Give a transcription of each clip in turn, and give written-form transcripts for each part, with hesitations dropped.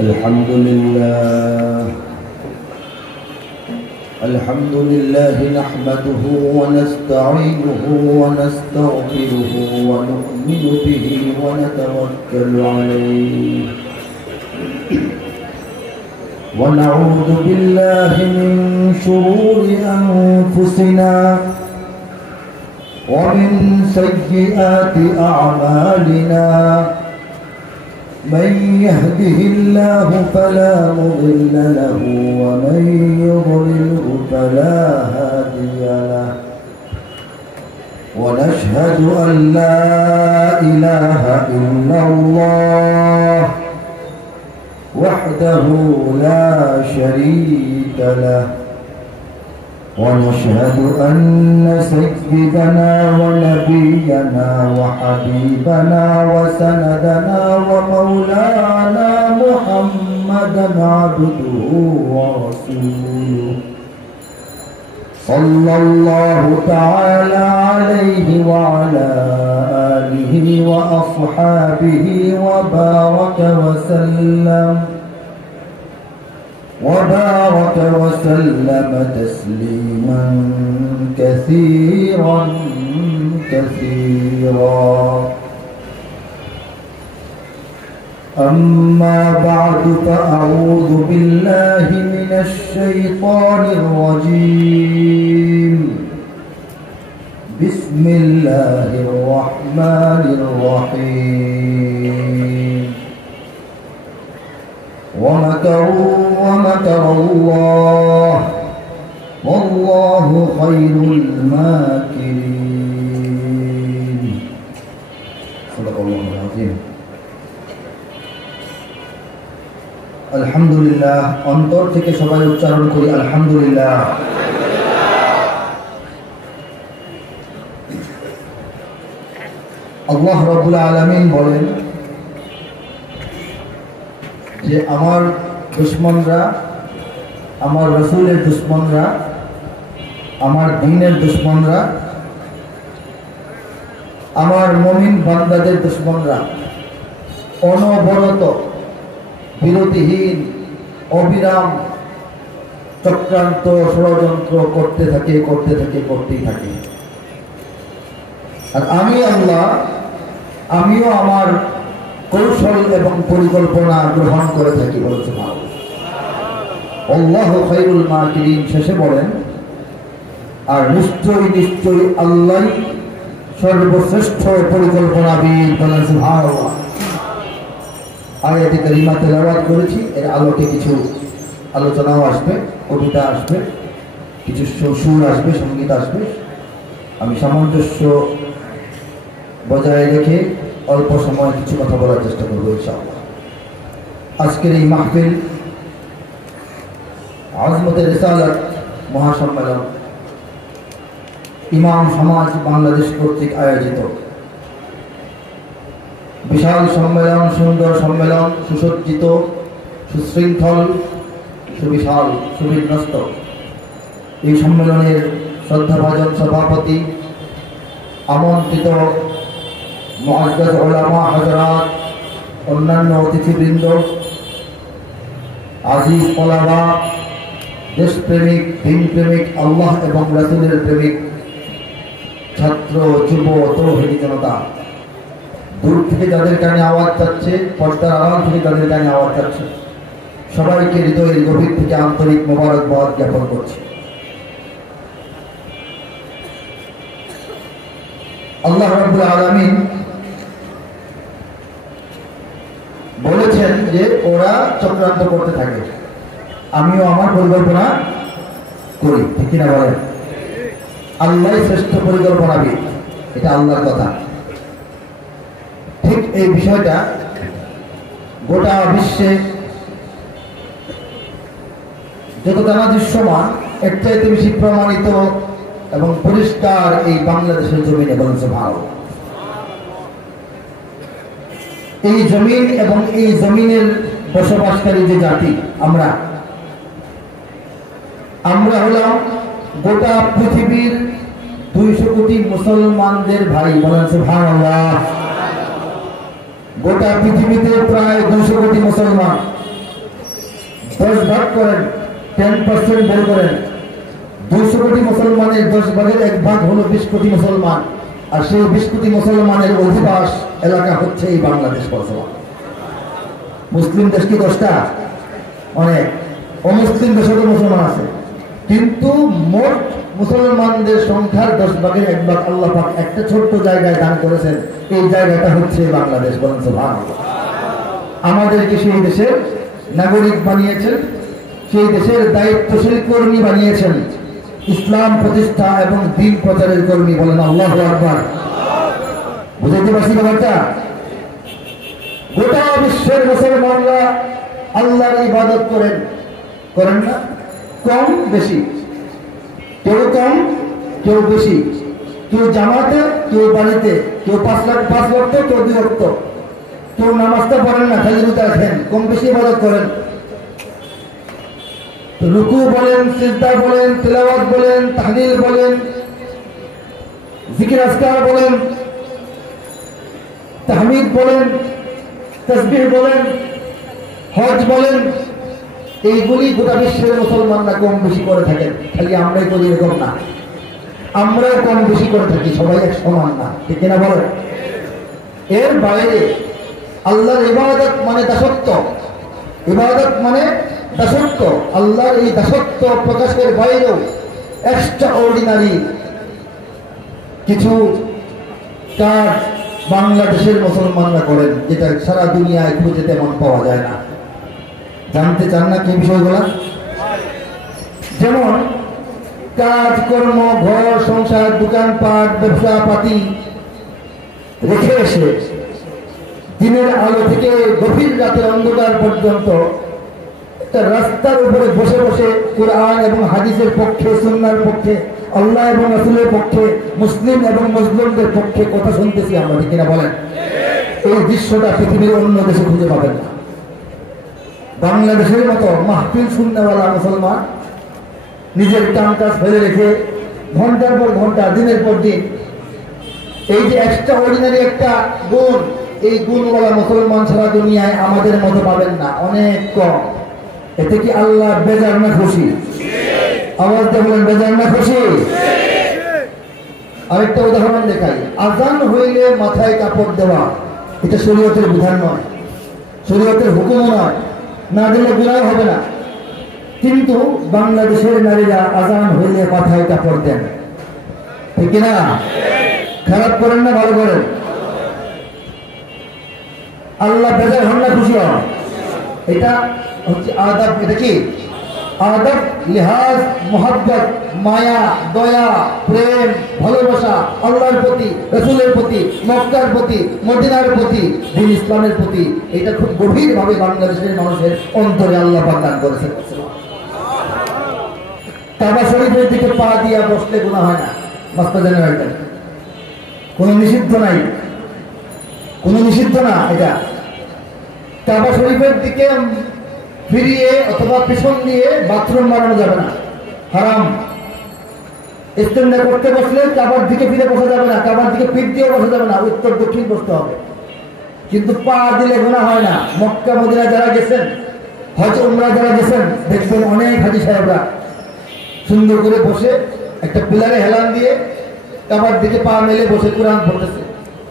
الحمد لله نحمده ونستعينه ونستغفره ونؤمن به ونتوكل عليه ونعوذ بالله من شرور أنفسنا ومن سيئات أعمالنا من يهده الله فلا مضل له ومن يضلله فلا هادي له ونشهد أن لا إله إلا الله وحده لا شريك له ونشهد أن سيدنا ونبينا وحبيبنا وسندنا ومولانا محمدا عبده ورسوله صلى الله تعالى عليه وعلى آله وأصحابه وبارك وسلم تسليما كثيرا أما بعد فأعوذ بالله من الشيطان الرجيم بسم الله الرحمن الرحيم ومكر الله والله خير الماكرين صدق الله العظيم আলহামদুলিল্লাহ অন্তর থেকে সবাই উচ্চারণ করি আলহামদুলিল্লাহ আল্লাহ রাব্বুল আলামিন বলেন যে আমার দুশমনরা, আমার রাসূলের দুশমনরা, আমার দ্বীনের দুশমনরা, আমার মুমিন বান্দাদের দুশমনরা অনবরত বিরতিহীন অবিরাম চক্রান্ত ষড়যন্ত্র করতেই থাকে। আর আমি আল্লাহ, আমিও আমার কৌশল এবং পরিকল্পনা গ্রহণ করে থাকি বলছে আল্লাহু খায়রুল মাকিরিন। শেষে বলেন আর নিশ্চয়ই আল্লাহ সর্বশ্রেষ্ঠ পরিকল্পনাবিদ বলেন সুবহানাল্লাহ। আয়াতে কারিমা তেলাওয়াত করেছি, এর আলোকে কিছু আলোচনাও আসবে, কবিতা আসবে, কিছু সুর আসবে, সঙ্গীত আসবে। আমি সামঞ্জস্য বজায় রেখে অল্প সময় কিছু কথা বলার চেষ্টা করবো ইনশাআল্লাহ। আজকের এই মাহফিল আজমতে রিসালাত মহাসম্মেলন ইমাম সমাজ বাংলাদেশ কর্তৃক আয়োজিত বিশাল সম্মেলন, সুন্দর সম্মেলন, সুসজ্জিত, সুশৃঙ্খল, সুবিশাল, সুবিন্যস্ত। এই সম্মেলনের শ্রদ্ধাভাজন সভাপতি, আমন্ত্রিত মুআজ্জাজ উলামা হযরত, অন্যান্য অতিথিবৃন্দ, আজিজ ওলামা, দেশপ্রেমিক, দিনপ্রেমিক, আল্লাহ এবং রাসূলের প্রেমিক, ছাত্র, যুব, তৌহিদি জনতা, দূর থেকে যাদের কানে আওয়াজ যাচ্ছে, পর্দার আড়াল থেকে যাদের কানে আওয়াজ যাচ্ছে, সবাইকে হৃদয়ের গভীর থেকে আন্তরিক মোবারকবাদ জ্ঞাপন করছি। আল্লাহ রাব্বুল আলামিন বলেছেন যে ওরা চক্রান্ত করতে থাকে, আমিও আমার পরিকল্পনা করি, ঠিক না বলেন? আল্লাহ শ্রেষ্ঠ পরিকল্পনাবিদ, এটা আল্লাহর কথা। ঠিক এই বিষয়টা গোটা বিশ্বে যতটা না দৃশ্যমান, এর চাইতে বেশি প্রমাণিত এবং পরিষ্কার এই বাংলাদেশের জমিনে বলছে ভারত। এই জমিন এবং এই জমিনের বসবাসকারী যে জাতি আমরা হলাম গোটা পৃথিবীর 200 কোটি মুসলমানদের ভাই, বলেন সুবহানাল্লাহ। গোটা পৃথিবীতে প্রায় 200 কোটি মুসলমান, 10 ভাগ করেন, 10% বের করেন। 200 কোটি মুসলমানের 10 ভাগের 1 ভাগ হলো 20 কোটি মুসলমান, আর সেই 20 কোটি মুসলমানের অধিবাস এলাকা হচ্ছে এই বাংলাদেশ। বর্তমান মুসলিম দেশ কি 10টা? অনেক। অমুসলিম দেশে তো মুসলমান আছে, কিন্তু মোট মুসলমানদের সংখ্যার 10 ভাগের 1 ভাগ আল্লাহ পাক একটা ছোট্ট জায়গায় দান করেছেন। এই জায়গাটা হচ্ছে বাংলাদেশ। বলেন সুবহানাল্লাহ। আমাদেরকে সেই দেশের নাগরিক বানিয়েছেন, সেই দেশের দায়িত্বশীল কর্মী বানিয়েছেন, ইসলাম প্রতিষ্ঠা এবং দ্বীন প্রচারের কর্মী। বলেন আল্লাহু আকবার। বুঝাইতে পারছি ব্যাপারটা? গোটা বিশ্বের মুসলমানরা আল্লাহর ইবাদত করেন না? কম বেশি, কেউ কম কেউ বেশি, কেউ জামাতে কেউ বাড়িতে, কেউ 5 ওয়াক্ত কেউ 2 ওয়াক্ত, কেউ নামাজটা পড়েন না, খালি রোজা রাখেন, কম বেশি ইবাদত করেন। রুকু বলেন, সিজদা বলেন, তিলাওয়াত বলেন, তাহলিল বলেন, জিকির আজকার বলেন, তাহমিদ বলেন, তাসবিহ বলেন, হজ বলেন, এইগুলি গোটা বিশ্বের মুসলমানরা কম বেশি করে থাকেন। খালি আমরাই করি এরকম না, আমরাও কম বেশি করে থাকি, সবাই এক সমান না, ঠিক কিনা বলেন? এর বাইরে আল্লাহর ইবাদত মানে দাসত্ব, ইবাদত মানে দাসত্ব। আল্লাহর এই দাসত্ব প্রকাশের বাইরেও এক্সট্রা অর্ডিনারি কিছু কাজ বাংলাদেশের মুসলমানরা করেন, যেটা সারা দুনিয়ায় খুঁজে তেমন পাওয়া যায় না। জানতে চান না কি বিষয়গুলা? যেমন কাজকর্ম, ঘর সংসার, দোকানপাট, ব্যবসা পাতি রেখে এসে দিনের আলো থেকে গভীর রাতের অন্ধকার পর্যন্ত একটা রাস্তার উপরে বসে বসে কোরআন এবং হাদিসের পক্ষে, সুন্নাহর পক্ষে, আল্লাহ এবং রাসূলের পক্ষে, মুসলিম এবং মুসলিমদের পক্ষে কথা শুনতেছি আমরা, ঠিক কিনা বলেন? এই দৃশ্যটা পৃথিবীর অন্য দেশে খুঁজে পাবেন না। বাংলাদেশের মতো মাহফিল শুননেওয়ালা মুসলমান নিজের কাম কাজ ফেলে রেখে ঘন্টার পর ঘন্টা, দিনের পর দিন, এই যে এক্সট্রা অর্ডিনারি একটা গুণ, এই গুণওয়ালা মুসলমান সারা দুনিয়ায় আমাদের মতো পাবেন না, অনেক কম। এতে কি আল্লাহ বেজার না খুশি? আওয়াজ দিয়ে বলেন, বেজার না খুশি? আরেকটা উদাহরণ দেখাই। আজান হইলে মাথায় কাপড় দেওয়া, এটা শরীয়তের বিধান নয়, শরীয়তের হুকুম নয়, না দিলে গুনাহ হবে না। কিন্তু বাংলাদেশের নারীরা আজান হইলে মাথায় কাপড় দেন, ঠিক কিনা? খারাপ করেন না ভালো করেন? আল্লাহ বেজার হন না খুশি হন? এটা হচ্ছে আদব। এটা কি আদব? লিহাজ, মোহাব্বত, মায়া, দয়া, প্রেম, ভালোবাসা আল্লাহর প্রতি, রাসূলের প্রতি, মক্কার প্রতি, মদিনার প্রতি, দ্বীন ইসলামের প্রতি। এটা খুব গভীরভাবে বাংলাদেশের মানুষের অন্তরে আল্লাহ পাক দান করেছেন। কাবা শরীফের দিকে পা দিয়া বসলে গুনাহ হয় না, মাস্টার জেনে রাখবেন। কোনো নিষিদ্ধ নাই, কোনো নিষিদ্ধ না। এটা কাবা শরীফের দিকে ফিরিয়ে অথবা পিছন দিয়ে বাথরুম বানানো যাবে না, হারাম। ইস্তেঞ্জা করতে বসলে কাবার দিকে ফিরে বসা যাবে না, কাবার দিকে পিঠ দিয়ে বসা যাবে না, উত্তর দক্ষিণ বসতে হবে। কিন্তু পা দিলে গুনাহ হয় না। মক্কা মদিনা যারা গেছেন, হজ উমরা যারা গেছেন, দেখবেন অনেক হাজী সাহেবরা সুন্দর করে বসে একটা পিলারে হেলান দিয়ে কাবার দিকে পা মেলে বসে কোরআন পড়তেছে,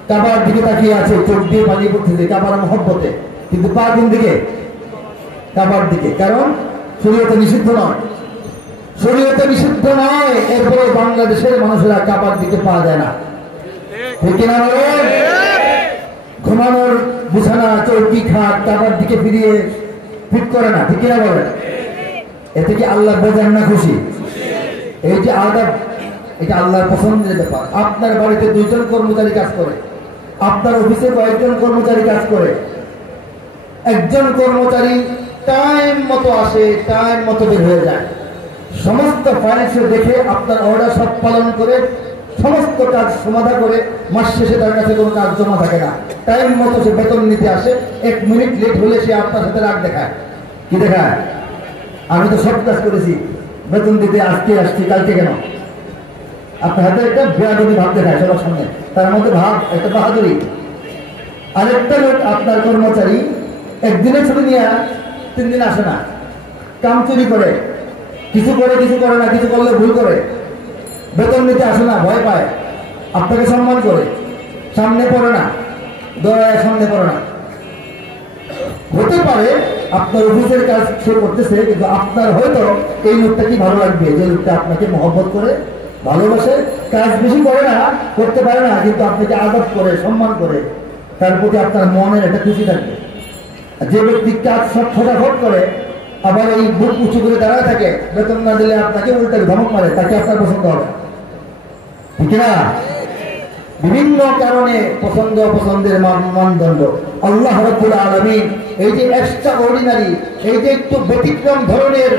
কাবার দিকে তাকিয়ে আছে, চোখ দিয়ে পানি পড়তেছে কাবার মহব্বতে, কিন্তু পা কোন দিকে? কাবার দিকে। কারণ শরীয়তে নিষিদ্ধ নয়, শরীয়তে নিষিদ্ধ নয়, এরপরে বাংলাদেশের মানুষেরা কাবার দিকে পা দেয় না, ঠিক কিনা বলেন? ঘুমানোর বিছানা, চৌকি, খাট কাবার দিকে ফিরিয়ে ফিট করে না, ঠিক কিনা বলেন? এতে কি আল্লাহ বেজার না খুশি? এই যে আদব, এটা আল্লাহর পছন্দের ব্যাপার। আপনার বাড়িতে 2 জন কর্মচারী কাজ করে, আপনার অফিসে কয়েকজন কর্মচারী কাজ করে, একজন কর্মচারী টাইম মতো আসে, টাইম মতো বের হয়ে যায়, সমস্ত ফাইল দেখে আপনার অর্ডার সব পালন করে, সমস্ত কাজ সমাধা করে, মাস শেষে তার কাছে কোনো কাজ জমা থাকে না, টাইম মতো সে বেতন নিতে আসে। 1 মিনিট লেট হলে সে আপনার সাথে রাগ দেখায়। কি দেখায়? আমি তো সব কাজ করেছি, বেতন দিতে আজকে আসছি, কালকে কেন? আপনার হাতে একটা বেয়াদবি ভাব দেখায় সবার সামনে, তার মধ্যে ভাব একটা বাহাদুরি। আরেকটা লোক আপনার কর্মচারী একদিনের ছুটি নিয়ে 3 দিন আসে না, কাম চুরি করে, কিছু করে না, কিছু করলে ভুল করে, বেতন নিতে আসে না, ভয় পায়, আপনাকে সম্মান করে, সামনে পড়ে না, দয়ায় সামনে পড়ে না। হতে পারে আপনার অফিসের কাজ সে করতেছে, কিন্তু আপনার হয়তো এই লোকটা কি ভালো লাগবে, যে লোকটা আপনাকে মহব্বত করে, ভালোবাসে, কাজ বেশি করে না, করতে পারে না, কিন্তু আপনাকে আদর করে, সম্মান করে, তার প্রতি আপনার মনের একটা খুশি থাকবে। যে ব্যক্তি কাজ সব ফটাফট করে, আবার এই বুক উঁচু করে দাঁড়ায় থাকে, বেতন না দিলে আপনাকে উল্টে ধমক মারে, তাকে আপনার পছন্দ হবে, ঠিক না? বিভিন্ন কারণে পছন্দ অপছন্দের মানদণ্ড। আল্লাহ রাব্বুল আলামিন এই যে এক্সট্রা অর্ডিনারি, এই যে একটু ব্যতিক্রম ধরনের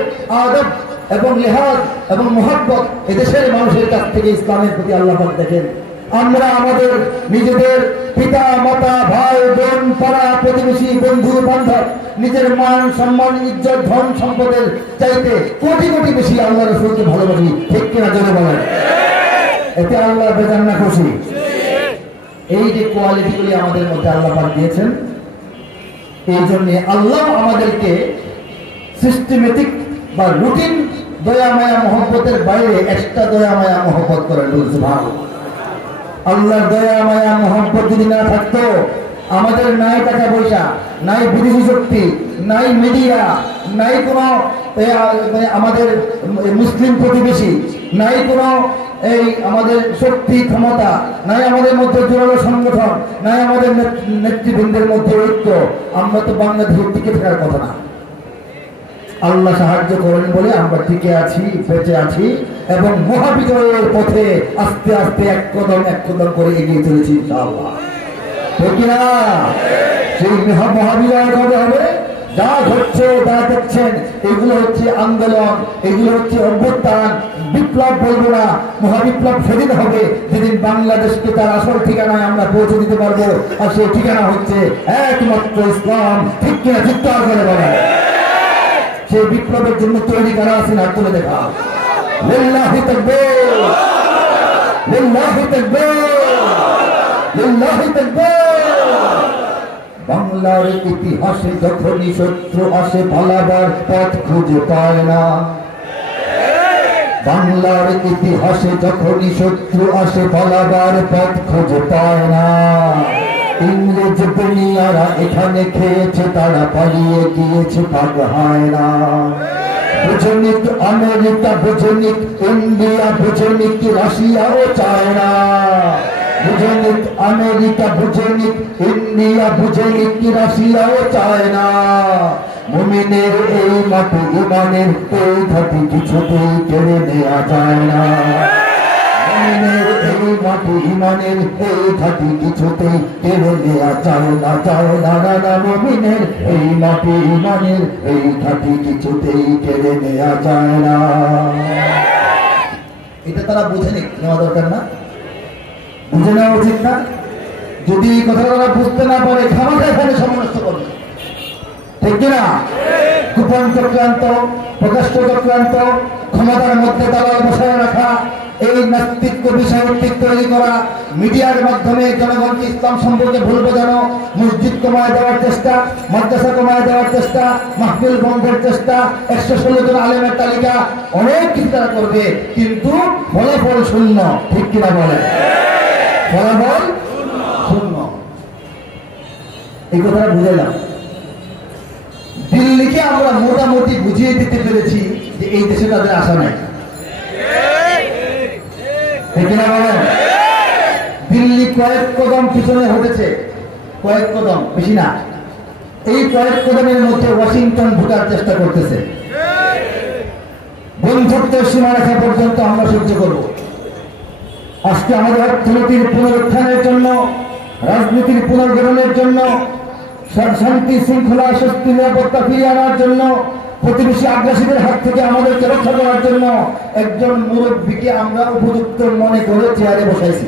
আদব এবং লিহাজ এবং মুহাব্বত এদেশের মানুষের কাছ থেকে ইসলামের প্রতি আল্লাহ পাক দেখেন। আমরা আমাদের নিজেদের পিতা মাতা ভাই বোন পাড়া প্রতিবেশী বন্ধু বান্ধব নিজের মান সম্মান ইজ্জত ধন সম্পদের চাইতে কোটি কোটি বেশি আল্লাহ রাসূলকে ভালোবাসি, ঠিক কিনা জোরে বলেন? এতে আল্লাহ বেজান না খুশি? এই যে কোয়ালিটিগুলি আমাদের মধ্যে আল্লাহ পাক দিয়েছেন, এই জন্য আল্লাহ আমাদেরকে সিস্টেমেটিক বা রুটিন দয়া মায়া মহব্বতের বাইরে এক্সট্রা দয়া মায়া মহব্বত করেন। সুবহানাল্লাহ। আল্লাহর দয়া মায়া মহব্বত যদি না থাকতো, আমাদের নাই টাকা পয়সা, নাই বিদেশি শক্তি, নাই মিডিয়া, নাই কোনো আমাদের মুসলিম প্রতিবেশী, নাই কোনো এই আমাদের শক্তি ক্ষমতা, নাই আমাদের মধ্যে জোরালো সংগঠন, নাই আমাদের নেতৃবৃন্দের মধ্যে ঐক্য, আমরা তো বাংলাদেশের টিকে থাকার কথা না। আল্লাহ সাহায্য করেন বলে আমরা টিকে আছি, বেঁচে আছি এবং মহাবিজয়ের পথে আস্তে আস্তে এক কদম করে এগিয়ে চলেছি ইনশাআল্লাহ, ঠিক না? সেই মহাবিজয় কবে হবে? যা ঘটছে, যা দেখছেন, এগুলো হচ্ছে আন্দোলন, এগুলো হচ্ছে অভ্যুত্থান, বিপ্লব বলবো না, মহাবিপ্লব সেদিন হবে যেদিন বাংলাদেশকে তার আসল ঠিকানায় আমরা পৌঁছে দিতে পারবো, আর সেই ঠিকানা হচ্ছে একমাত্র ইসলাম, ঠিক কিনা? চিৎকার করে বলেন। সেই বিপ্লবের জন্য তৈরি করা আছে না? তুলে দেখা। লিল্লাহি তাকবীর, লিল্লাহি তাকবীর, লিল্লাহি তাকবীর। বাংলার ইতিহাসে যখনই শত্রু আসে পালাবার পথ খুঁজে পায় না। বাংলার ইতিহাসে যখনই শত্রু আসে পালাবার পথ খুঁজে পায় না। ইংরেজ দুনিয়ারা এখানে খেয়েছে, তারা পালিয়ে গিয়েছে, পাক হয় না। বুঝেনি আমেরিকা, বুঝেনি ইন্ডিয়া, বুঝেনি রাশিয়াও চায় না। বুঝেনি আমেরিকা, বুঝেনি ইন্ডিয়া, বুঝেনি রাশিয়াও চায় না। মুমিনের এই মাটি ইমানের এই ঘাটি কিছুতেই কেড়ে নেওয়া যায় না। মুমিনের এই মাটি ইমানের এই ঘাটি কিছুতেই কেড়ে নেওয়া যায় না, যায় না, না। মুমিনের এই মাটি ইমানের এই ঘাটি কিছুতেই কেড়ে নেওয়া যায় না। এটা তারা বুঝেনি, নেওয়া দরকার না? বুঝে নেওয়া উচিত না? যদি এই কথাটা তারা বুঝতে না পারে, খামাখা এখানে সমনষ্ট করবে, ঠিক কিনা? গোপন চক্রান্ত, প্রকাশ্য চক্রান্ত, ক্ষমতার মধ্যে দালাল বসায় রাখা, এই নাস্তিক্য বিষয়ভিত্তিক তৈরি করা, মিডিয়ার মাধ্যমে জনগণকে ইসলাম সম্পর্কে ভুল বোঝানো, মসজিদ কমায় দেওয়ার চেষ্টা, মাদ্রাসা কমায় দেওয়ার চেষ্টা, মাহফিল বন্ধের চেষ্টা, 116 জন আলেমের তালিকা, অনেক কিছু তারা করবে, কিন্তু ফলাফল শূন্য, ঠিক কিনা বলে? ফলাফল শূন্য। এই কথাটা বুঝাইলাম। দিল্লিকে আমরা মোটামুটি বুঝিয়ে দিতে পেরেছি যে এই দেশে তাদের আশা নাই, ঠিক না বলেন? দিল্লি কয়েক কদম পিছনে হটেছে, কয়েক কদম, বেশি না। এই কয়েক কদমের মধ্যে ওয়াশিংটন ঢোকার চেষ্টা করতেছে। বন্ধুত্বের সীমারেখা পর্যন্ত আমরা সহ্য করব। আজকে আমাদের অর্থনীতির পুনরুত্থানের জন্য, রাজনীতির পুনর্গঠনের জন্য, শান্তি শৃঙ্খলা স্বস্তি নিরাপত্তা ফিরিয়ে আনার জন্য, প্রতিবেশী আগ্রাসীদের হাত থেকে আমাদেরকে রক্ষা করার জন্য একজন মুরব্বীকে আমরা উপযুক্ত মনে করে চেয়ারে বসাইছি।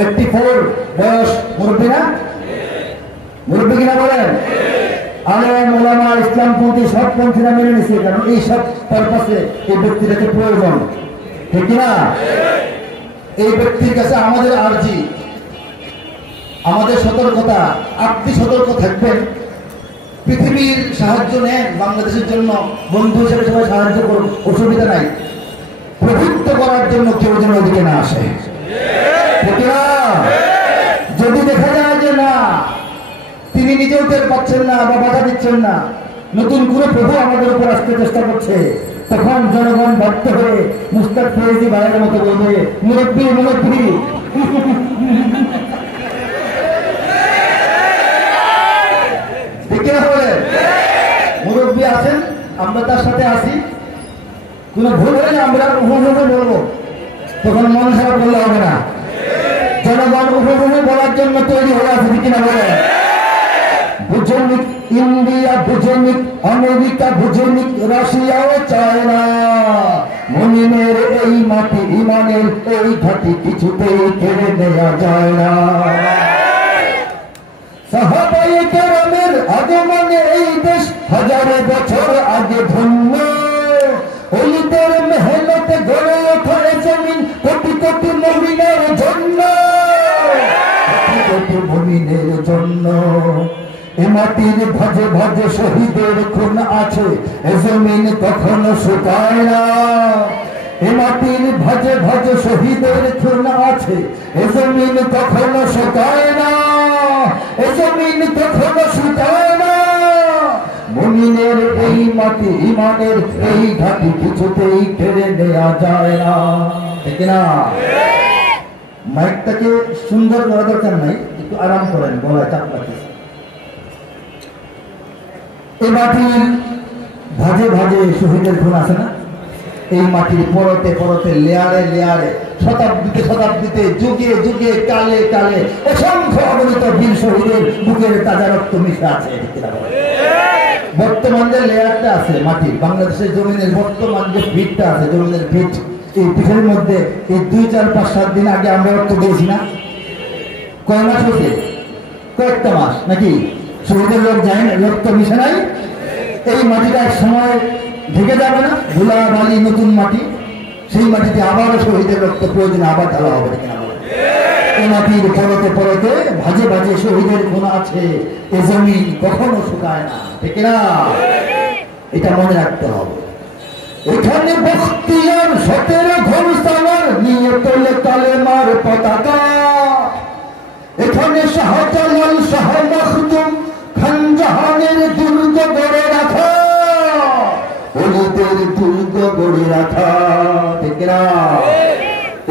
84 বয়স, মুরব্বী না? মুরব্বী কিনা বলেন? আলেম ওলামা ইসলামপন্থী সব পন্থীরা মেনে নিছে, কারণ এই সব পারপাসে এই ব্যক্তিটাকে প্রয়োজন, ঠিক কিনা? এই ব্যক্তির কাছে আমাদের আর্জি, আমাদের সতর্কতা, আপনি সতর্ক থাকবেন পৃথিবীর সাহায্য নেন বাংলাদেশের জন্য, বন্ধু হিসেবে সবাই সাহায্য করুন, অসুবিধা নাই। প্রভুত্ব করার জন্য কেউ যেন ওদিকে না আসে। যদি দেখা যায় যে না, তিনি নিজেও টের পাচ্ছেন না বা বাধা দিচ্ছেন না, নতুন করে প্রভু আমাদের উপর আসতে চেষ্টা করছে, তখন জনগণ বাধ্য হয়ে মুস্তাক ফৈজি ভাইয়ের মতো বলবে, মুরব্বী মুরব্বী। মুরব্বী আছেন, আমরা তার সাথে আসি, কোন ভুল হলে আমরা উপভোগে বলবো, তখন মন খারাপ করলে হবে না। জনগণ উপভোগে বলার জন্য তৈরি হয়ে আছে কিনা বলেন? বুঝেনিক ইন্ডিয়া, বুঝেনিক আমেরিকা, বুঝেনিক রাশিয়াও চায় না মুমিনের এই মাটি, ইমানের এই ঘাটি কিছুতেই কেড়ে নেওয়া যায় না। সাহাবায়ে কেরামের আগমনে এই দেশ হাজারে বছর আগে ধন্য, ওলিদের মেহনতে গড়ে ওঠা জমিন কোটি কোটি মুমিনের জন্য, কোটি কোটি মুমিনের জন্য। এ মাটির ভাজে ভাজে শহীদের খুন আছে, এ জমিন কখনো শুকায় না। এ মাটির ভাজে ভাজে শহীদের খুন আছে, এ জমিন কখনো শুকায় না, এ জমিন কখনো শুকায় না। মুমিনের এই মাটি, ইমানের এই ঘাটি কিছুতেই কেড়ে নেওয়া যায় না, ঠিক না? মাইকটাকে সুন্দর করা দরকার নাই, একটু আরাম করেন, গলায় চাপ রাখেন। এই মাটির ভাজে ভাজে শহীদের খুন আছে না, এই মাটির পরতে পরতে, লেয়ারে লেয়ারে, শতাব্দীতে শতাব্দীতে, যুগে যুগে, কালে কালে অসংখ্য অগণিত বীর শহীদের বুকের তাজা রক্ত মিশে আছে। বর্তমান যে লেয়ারটা আছে মাটির, বাংলাদেশের জমিনের বর্তমান যে ভিটটা আছে, জমিনের ভিট, এই পিঠের মধ্যে এই 2, 4, 5, 7 দিন আগে আমরা রক্ত দিয়েছি না? কয় মাস হয়েছে? কয়েকটা মাস নাকি? শহীদের লোক যায় না, রক্ত মিশে নাই। এই মাটিটা এক সময় ঢেকে যাবে না, ধুলা বালি, নতুন মাটি, সেই মাটিতে আবারও শহীদের রক্ত প্রয়োজন আবার ঢালা হবে কিনা? এই মাটির পরতে পরতে ভাজে ভাজে শহীদের খুন আছে, এ জমিন কখনো শুকায় না, ঠিক না? এটা মনে রাখতে হবে। এখানে বখতিয়ার 17 ঘোড়সাওয়ার নিয়ে তোলে কালেমার পতাকা, এখানে শাহজালাল, শাহ মখদুম, খানজাহানের দুর্গ গড়ে রাখা, ওলিদের দুর্গ গড়ে রাখা, ঠিক না?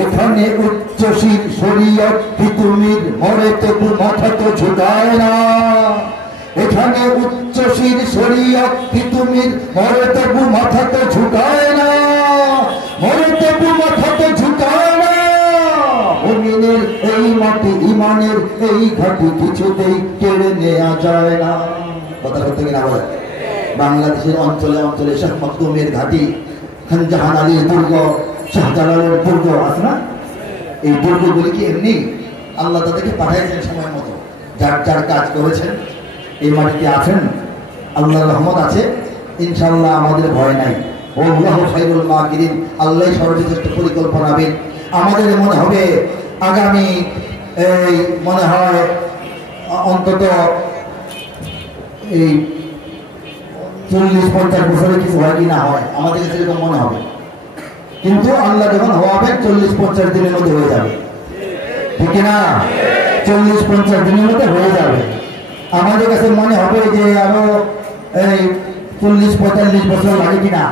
এখানে উচ্চশীল শরীয়ত হিতুমির মরে তবু মাথা তো ঝুঁকায় না, এখানে উচ্চশীল শরীয়ত হিতুমির মরে তবু মাথা তো ঝুঁকায় না, মরে তবু মাথা তো ঝুঁকায় না। মুমিনের এই মাটি, ইমানের এই ঘাটি কিছুতেই কেড়ে নেওয়া যায় না। কথা বলতে কিনা বলে? বাংলাদেশের অঞ্চলে অঞ্চলে শাহ মখদুমের ঘাটি, খানজাহান আলীর দুর্গ, শাহজালালের দুর্গ আছে না? এই দুর্গগুলি কি এমনি? আল্লাহ তাদেরকে পাঠাইছেন সময় মতো, যার যার কাজ করেছেন। এই মাটিতে আছেন, আল্লাহর রহমত আছে, ইনশাআল্লাহ আমাদের ভয় নাই। আল্লাহু খায়রুল মাকিরিন, আল্লাহ সর্বশ্রেষ্ঠ পরিকল্পনাবিদ। আমাদের মনে হবে আগামী এই মনে হয় অন্তত এই 40-50 বছরে কিছু হয় কি না হয়, আমাদের কাছে এরকম মনে হবে। কিন্তু আল্লাহ যখন হওয়াবেন 40-50 দিনের মধ্যে হয়ে যাবে, ঠিক না? 40-50 দিনের মধ্যে হয়ে যাবে। আমাদের কাছে মনে হবে যে আরো এই 40-45 বছর লাগে কিনা।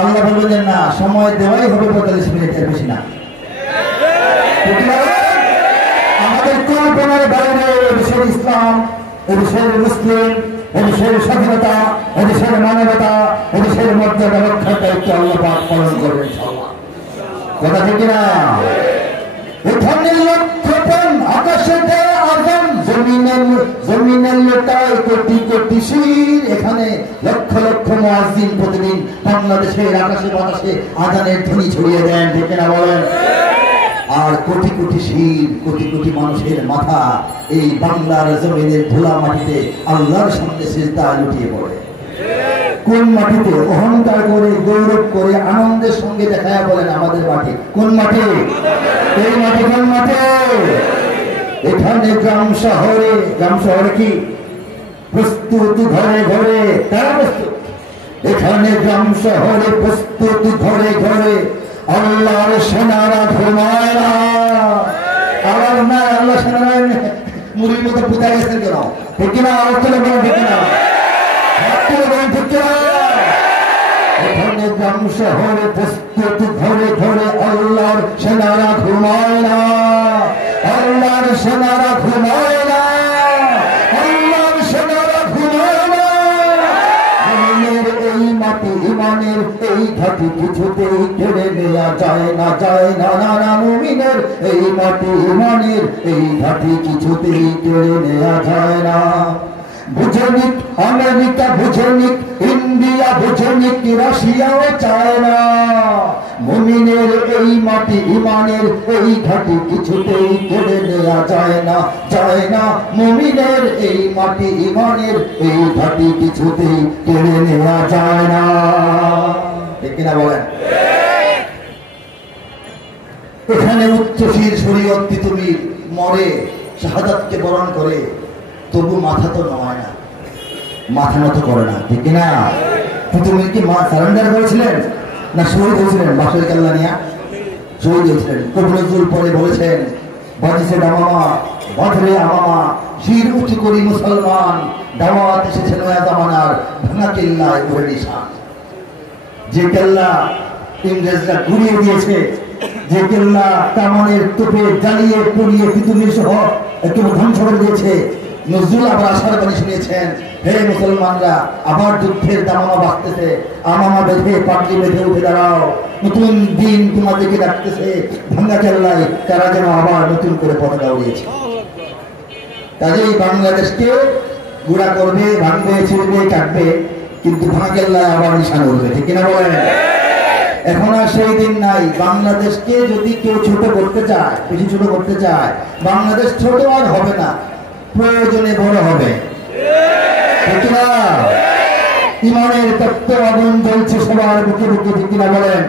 আল্লাহ বলবেন যে না, সময় দেওয়াই হবে 45 মিনিটের বেশি না। আমাদের কল্পনার বাইরে এদেশের ইসলাম, এদেশের মুসলিম, এদেশের স্বাধীনতা, এদেশের মানবতা, এদেশের মর্যাদা রক্ষার দায়িত্ব আল্লাহ পাক পালন করবেন ইনশাআল্লাহ। কথা ঠিক না? এখানে লক্ষ্যপণ, আকাশেতে আযান, জমিনের লোটায় কোটি কোটি শির। এখানে লক্ষ লক্ষ মুয়াজ্জিন প্রতিদিন বাংলাদেশের আকাশে বাতাসে আযানের ধ্বনি ছড়িয়ে দেন, ঠিক না বলেন? আর কোটি কোটি শির, কোটি কোটি মানুষের মাথা এই বাংলার জমিনের ধুলা মাটিতে আল্লাহর সামনে সিজদায় লুটিয়ে পড়ে। কোন মাটিতে? অহংকার করে, গৌরব করে, আনন্দের সঙ্গে দেখায়া বলেন আমাদের মাটি। কোন মাটি? এই মাটি কোন মাটি? এখানে গ্রাম শহরে কি প্রস্তুত ঘরে ঘরে, তারা প্রস্তুত। এখানে গ্রাম শহরে প্রস্তুত ঘরে ঘরে, আল্লাহর সেনারা ঘুমায় না। আবার না, আল্লাহ সেনারা মুড়ির মতো পুঁতা গেছেন কেন? ঠিক কিনা? আলোচনা করেন ঠিক কিনা? ঠিক কিনা? এখানে গ্রাম শহরে প্রস্তুত ঘরে ঘরে, আল্লাহর সেনারা ঘুমায় না। আল্লাহর সেনারা ঘুমায় না। আল্লাহর সেনারা ঘুমায় না। ইমানের এই মাটি, ইমানের এই ঘাটি কিছুতেই কেড়ে নেওয়া যায় না, যায় না। নানা মুমিনের এই মাটি, ইমানের এই ঘাটি কিছুতেই কেড়ে নেওয়া যায় না। বুঝেনিক আমেরিকা, বুঝেনিক ইন্ডিয়া, বুঝেনিক রাশিয়াও চায় না। মুমিনের এই মাটি, ইমানের এই ঘাটি কিছুতেই কেড়ে নেওয়া যায় না, যায় না। মুমিনের এই মাটি, ইমানের এই ঘাটি কিছুতেই কেড়ে নেওয়া যায় না। ঠিক কিনা বলেন? এখানে উচ্চশীর শরীয়ত তুমি মরে শাহাদাতকে বরণ করে, তবু মাথা তো নয় না, মাথা মতো করে না। ঠিক কিনা? তুমি কি সারেন্ডার করেছিলেন না শহীদ হয়েছিলেন? বাসের কেল্লা নিয়ে শহীদ হয়েছিলেন। কবি নজরুল পরে বলেছেন, বাজিছে ডামামা বাঁধরে আমামা, শির উঁচু করি মুসলমান, দাওয়াত এসেছে নয়া জামানার, ভাঙা কেল্লায় ওরে নিশান। যে কেল্লা ইংরেজরা ঘুরিয়ে দিয়েছে, যে কেল্লা কামানের তোপে জ্বালিয়ে পুড়িয়ে পৃথিবীর সহ একটু ধ্বংস করে দিয়েছে, নজরুল আবার আশার বাণী শুনিয়েছেন, হে মুসলমানরা, আবার যুদ্ধের দামামা বাঁচতেছে, আমামা বেঁধে পাগড়ি বেঁধে উঠে দাঁড়াও, নতুন দিন তোমাদেরকে ডাকতেছে। ভাঙ্গা কেল্লায় তারা যেন আবার নতুন করে পতাকা উড়িয়েছে। কাজেই বাংলাদেশকে গুড়া করবে, ভাঙবে, ছিঁড়বে, কাটবে, কিন্তু ভাঙা কেল্লায় আবার নিশান উঠবে। ঠিক কিনা বলেন? এখন আর সেই দিন নাই। বাংলাদেশকে যদি কেউ ছোট করতে চায়, বেশি ছোট করতে চায়, বাংলাদেশ ছোট আর হবে না, প্রয়োজনে বড় হবে। ঠিক না? ইমানের তত্ত্ব আগুন জ্বলছে সবার বুকে বুকে। ঠিক কিনা বলেন?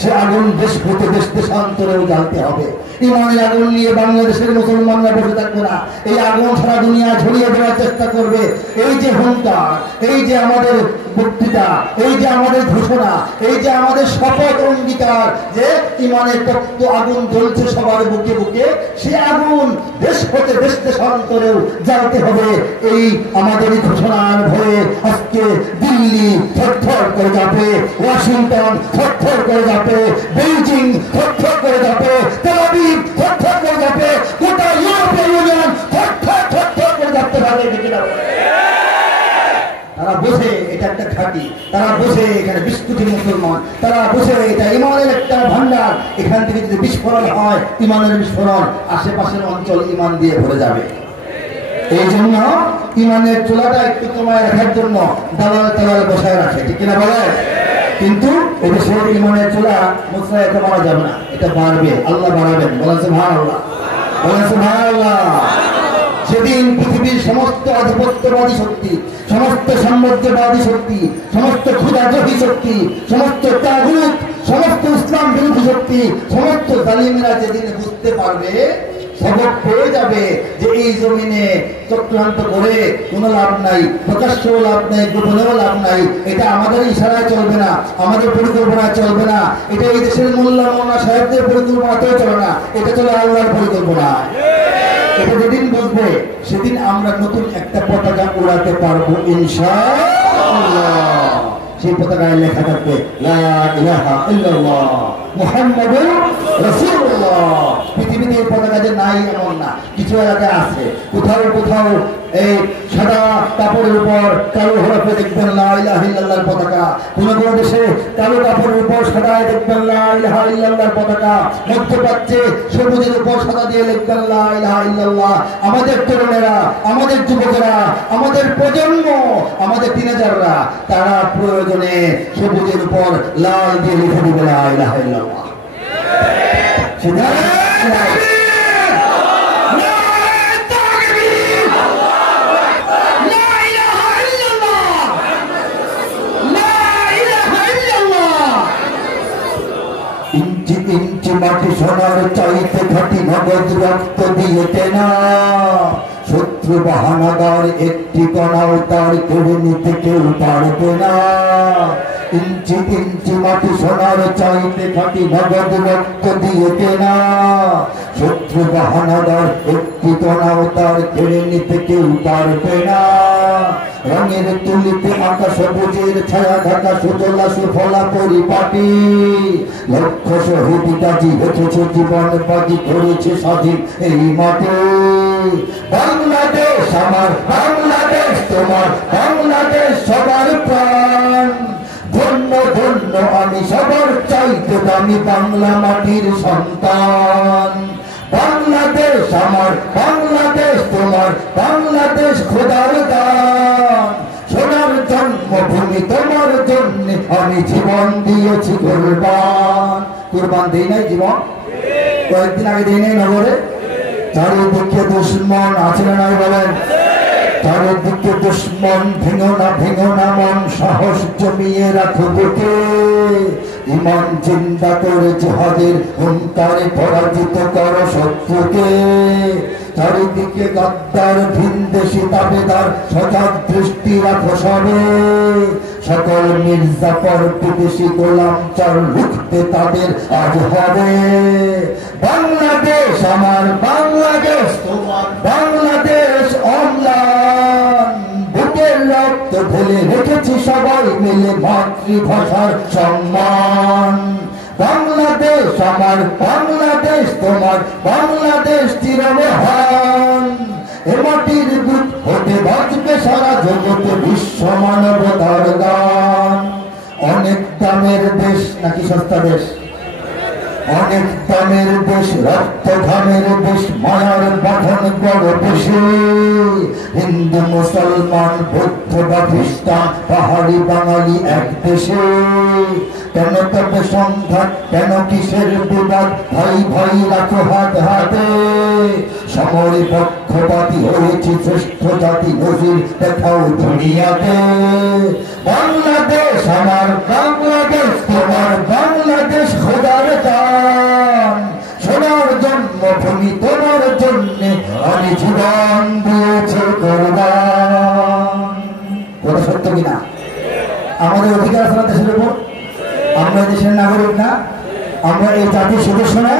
সে আগুন দেশ হতে দেশ দেশান্তরেও জ্বালতে হবে। ইমানের আগুন নিয়ে বাংলাদেশের মুসলমানরা বসে থাকবে না, এই আগুন সারা দুনিয়া ছড়িয়ে দেওয়ার চেষ্টা করবে। এই যে হুঙ্কার, এই যে আমাদের বক্তৃতা, এই যে আমাদের ঘোষণা, এই যে আমাদের শপথ অঙ্গীকার যে ইমানের তত্ত্ব আগুন জ্বলছে সবার বুকে বুকে, সে আগুন দেশ হতে দেশ দেশান্তরেও জ্বালতে হবে। এই আমাদের ঘোষণার ভয়ে আজকে দিল্লি থরথর করে যাবে, ওয়াশিংটন থরথর করে যাবে, বেইজিং থরথর করে যাবে, তেল আবিব থরথর করে যাবে, গোটা ইউরোপীয় ইউনিয়ন থরথর করে যাচ্ছে। তারা বোঝে এটা একটা ঘাঁটি, তারা বোঝে এখানে 20 কোটি মুসলমান, তারা বোঝে এটা ইমানের একটা ভান্ডার। এখান থেকে যদি বিস্ফোরণ হয়, ইমানের বিস্ফোরণ, আশেপাশের অঞ্চল ইমান দিয়ে ভরে যাবে। এই জন্য ইমানের চুলাটা একটু কমায় রাখার জন্য দালাল তালাল বসায় রাখে। ঠিক কিনা বলে? কিন্তু এদেশের ইমানের চুলা মুসলায় এটা মারা যাবে না, এটা বাড়বে, আল্লাহ বাড়াবেন। বলেন সুবহানাল্লাহ, বলেন সুবহানাল্লাহ। সেদিন পৃথিবীর সমস্ত আধিপত্যবাদী শক্তি, সমস্ত সাম্রাজ্যবাদী শক্তি, সমস্ত ক্ষুধাদ্রোহী শক্তি, সমস্ত তাগুত, সমস্ত ইসলাম বিরোধী শক্তি, সমস্ত জালিমেরা যেদিন বুঝতে পারবে, সবক পেয়ে যাবে যে এই জমিনে চক্রান্ত করে কোনো লাভ নাই, প্রকাশ্যেও লাভ নাই, গোপনেও লাভ নাই। এটা আমাদের ইশারায় চলবে না, আমাদের পরিকল্পনায় চলবে না, এটা এই দেশের মোল্লা মৌলানা সাহেবদের পরিকল্পনাতেও চলে না, এটা চলে আল্লাহর পরিকল্পনা। এটা যেদিন বুঝবে, সেদিন আমরা নতুন একটা পতাকা উড়াতে পারবো ইনশাআল্লাহ। সেই পতাকায় লেখা থাকবে লা ইলাহা ইল্লাল্লাহ মুহাম্মাদুর রাসূলুল্লাহ। পৃথিবীতে এই পতাকা যে নাই এমন না, কিছু এলাকায় আছে। কোথাও কোথাও এই সাদা কাপড়ের উপর কালো হরফে দেখবেন লা ইলাহা ইল্লাল্লাহর পতাকা, কোন কোন দেশে কালো কাপড়ের উপর সাদায় দেখবেন লা ইলাহা ইল্লাল্লাহর পতাকা, মধ্যপ্রাচ্যে সবুজের উপর সাদা দিয়ে লিখবেন লা ইলাহা ইল্লাল্লাহ। আমাদের তরুণেরা, আমাদের যুবকেরা, আমাদের প্রজন্ম, আমাদের টিনেজাররা, তারা প্রয়োজনে সবুজের উপর লাল দিয়ে লিখে দিবে লা ইলাহা ইল্লাল্লাহ। সেটা ইঞ্চি ইঞ্চি মাটি সোনার চাইতে ঘাটি নগদ রক্ত দিয়েতে না, সত্য শত্রু বাহানাদার একটি কণাও তার কেড়ে নিতে কেউ পারবে না। ইঞ্চি ইঞ্চি মাটি সোনার চাইতে খাটি নগদ রক্ত দিয়ে কেনা। শত্রু বাহানাদার একটি কণাও তার কেড়ে নিতে কেউ পারবে না। রঙের তুলিতে আঁকা সবুজের ছায়া ঢাকা সুজলা সুফলা পরিপাটি। লক্ষ শহীদ গাজী রেখেছে জীবন বাজি করেছে স্বাধীন এই মাটি। বাংলাদেশ আমার, বাংলাদেশ তোমার, বাংলাদেশ সবার প্রাণ। ধন্য ধন্য আমি সবার চাইতে দামি বাংলা মাটির সন্তান। বাংলাদেশ আমার, বাংলাদেশ তোমার, বাংলাদেশ খোদার দান। সোনার জন্মভূমি তোমার জন্য আমি জীবন দিয়েছি কুরবান। কুরবান দিই নাই জীবন? কয়েকদিন আগে দিই নাই নগরে? চারিদিকে দুশ্মন আছে না নাই বলেন? চারিদিকে দুশ্মন, ভেঙো না মন, সাহস জমিয়ে রাখো বুকে। ইমান জিন্দা করে জিহাদের হুঙ্কারে পরাজিত করো শত্রুকে। চারিদিকে গদ্দার ভিনদেশি দাবেদার সজাগ দৃষ্টি রাখো সবে। সকল মির্জাফর বিদেশি গোলাম চার রুখতে তাদের আজ হবে। বাংলাদেশ আমার, বাংলাদেশ তোমার, বাংলাদেশ অম্লান। বুকের রক্ত ঢেলে রেখেছি সবাই মিলে মাতৃভাষার সম্মান। বাংলাদেশ আমার, বাংলাদেশ তোমার, বাংলাদেশ চিরমহান। এ মাটির বুক হতে বাঁচবে সারা জগতে বিশ্ব মানবতার গান। অনেক দামের দেশ নাকি সস্তা দেশ? অনেক দামের দেশ, রক্ত ঘামের দেশ, মায়ার বাঁধন বড় বেশি। হিন্দু মুসলমান বৌদ্ধ বা খ্রিস্টান পাহাড়ি বাঙালি এক দেশে। কেন তবে সংঘাত, কেন কিসের বিবাদ? ভাই ভাই রাখো হাত হাতে। সমরে পক্ষপাতী হয়েছে শ্রেষ্ঠ জাতি, নজির দেখাও দুনিয়াতে। বাংলাদেশ আমার, বাংলাদেশ তোমার, বাংলাদেশ খোদার দান। সোনার জন্মভূমি তোমার জন্য আমি জীবন দিয়েছি কুরবান। কথা সত্য কিনা? আমাদের অধিকার আছে না দেশের উপর? আমরা দেশের নাগরিক না? আমরা এই জাতির সদস্য না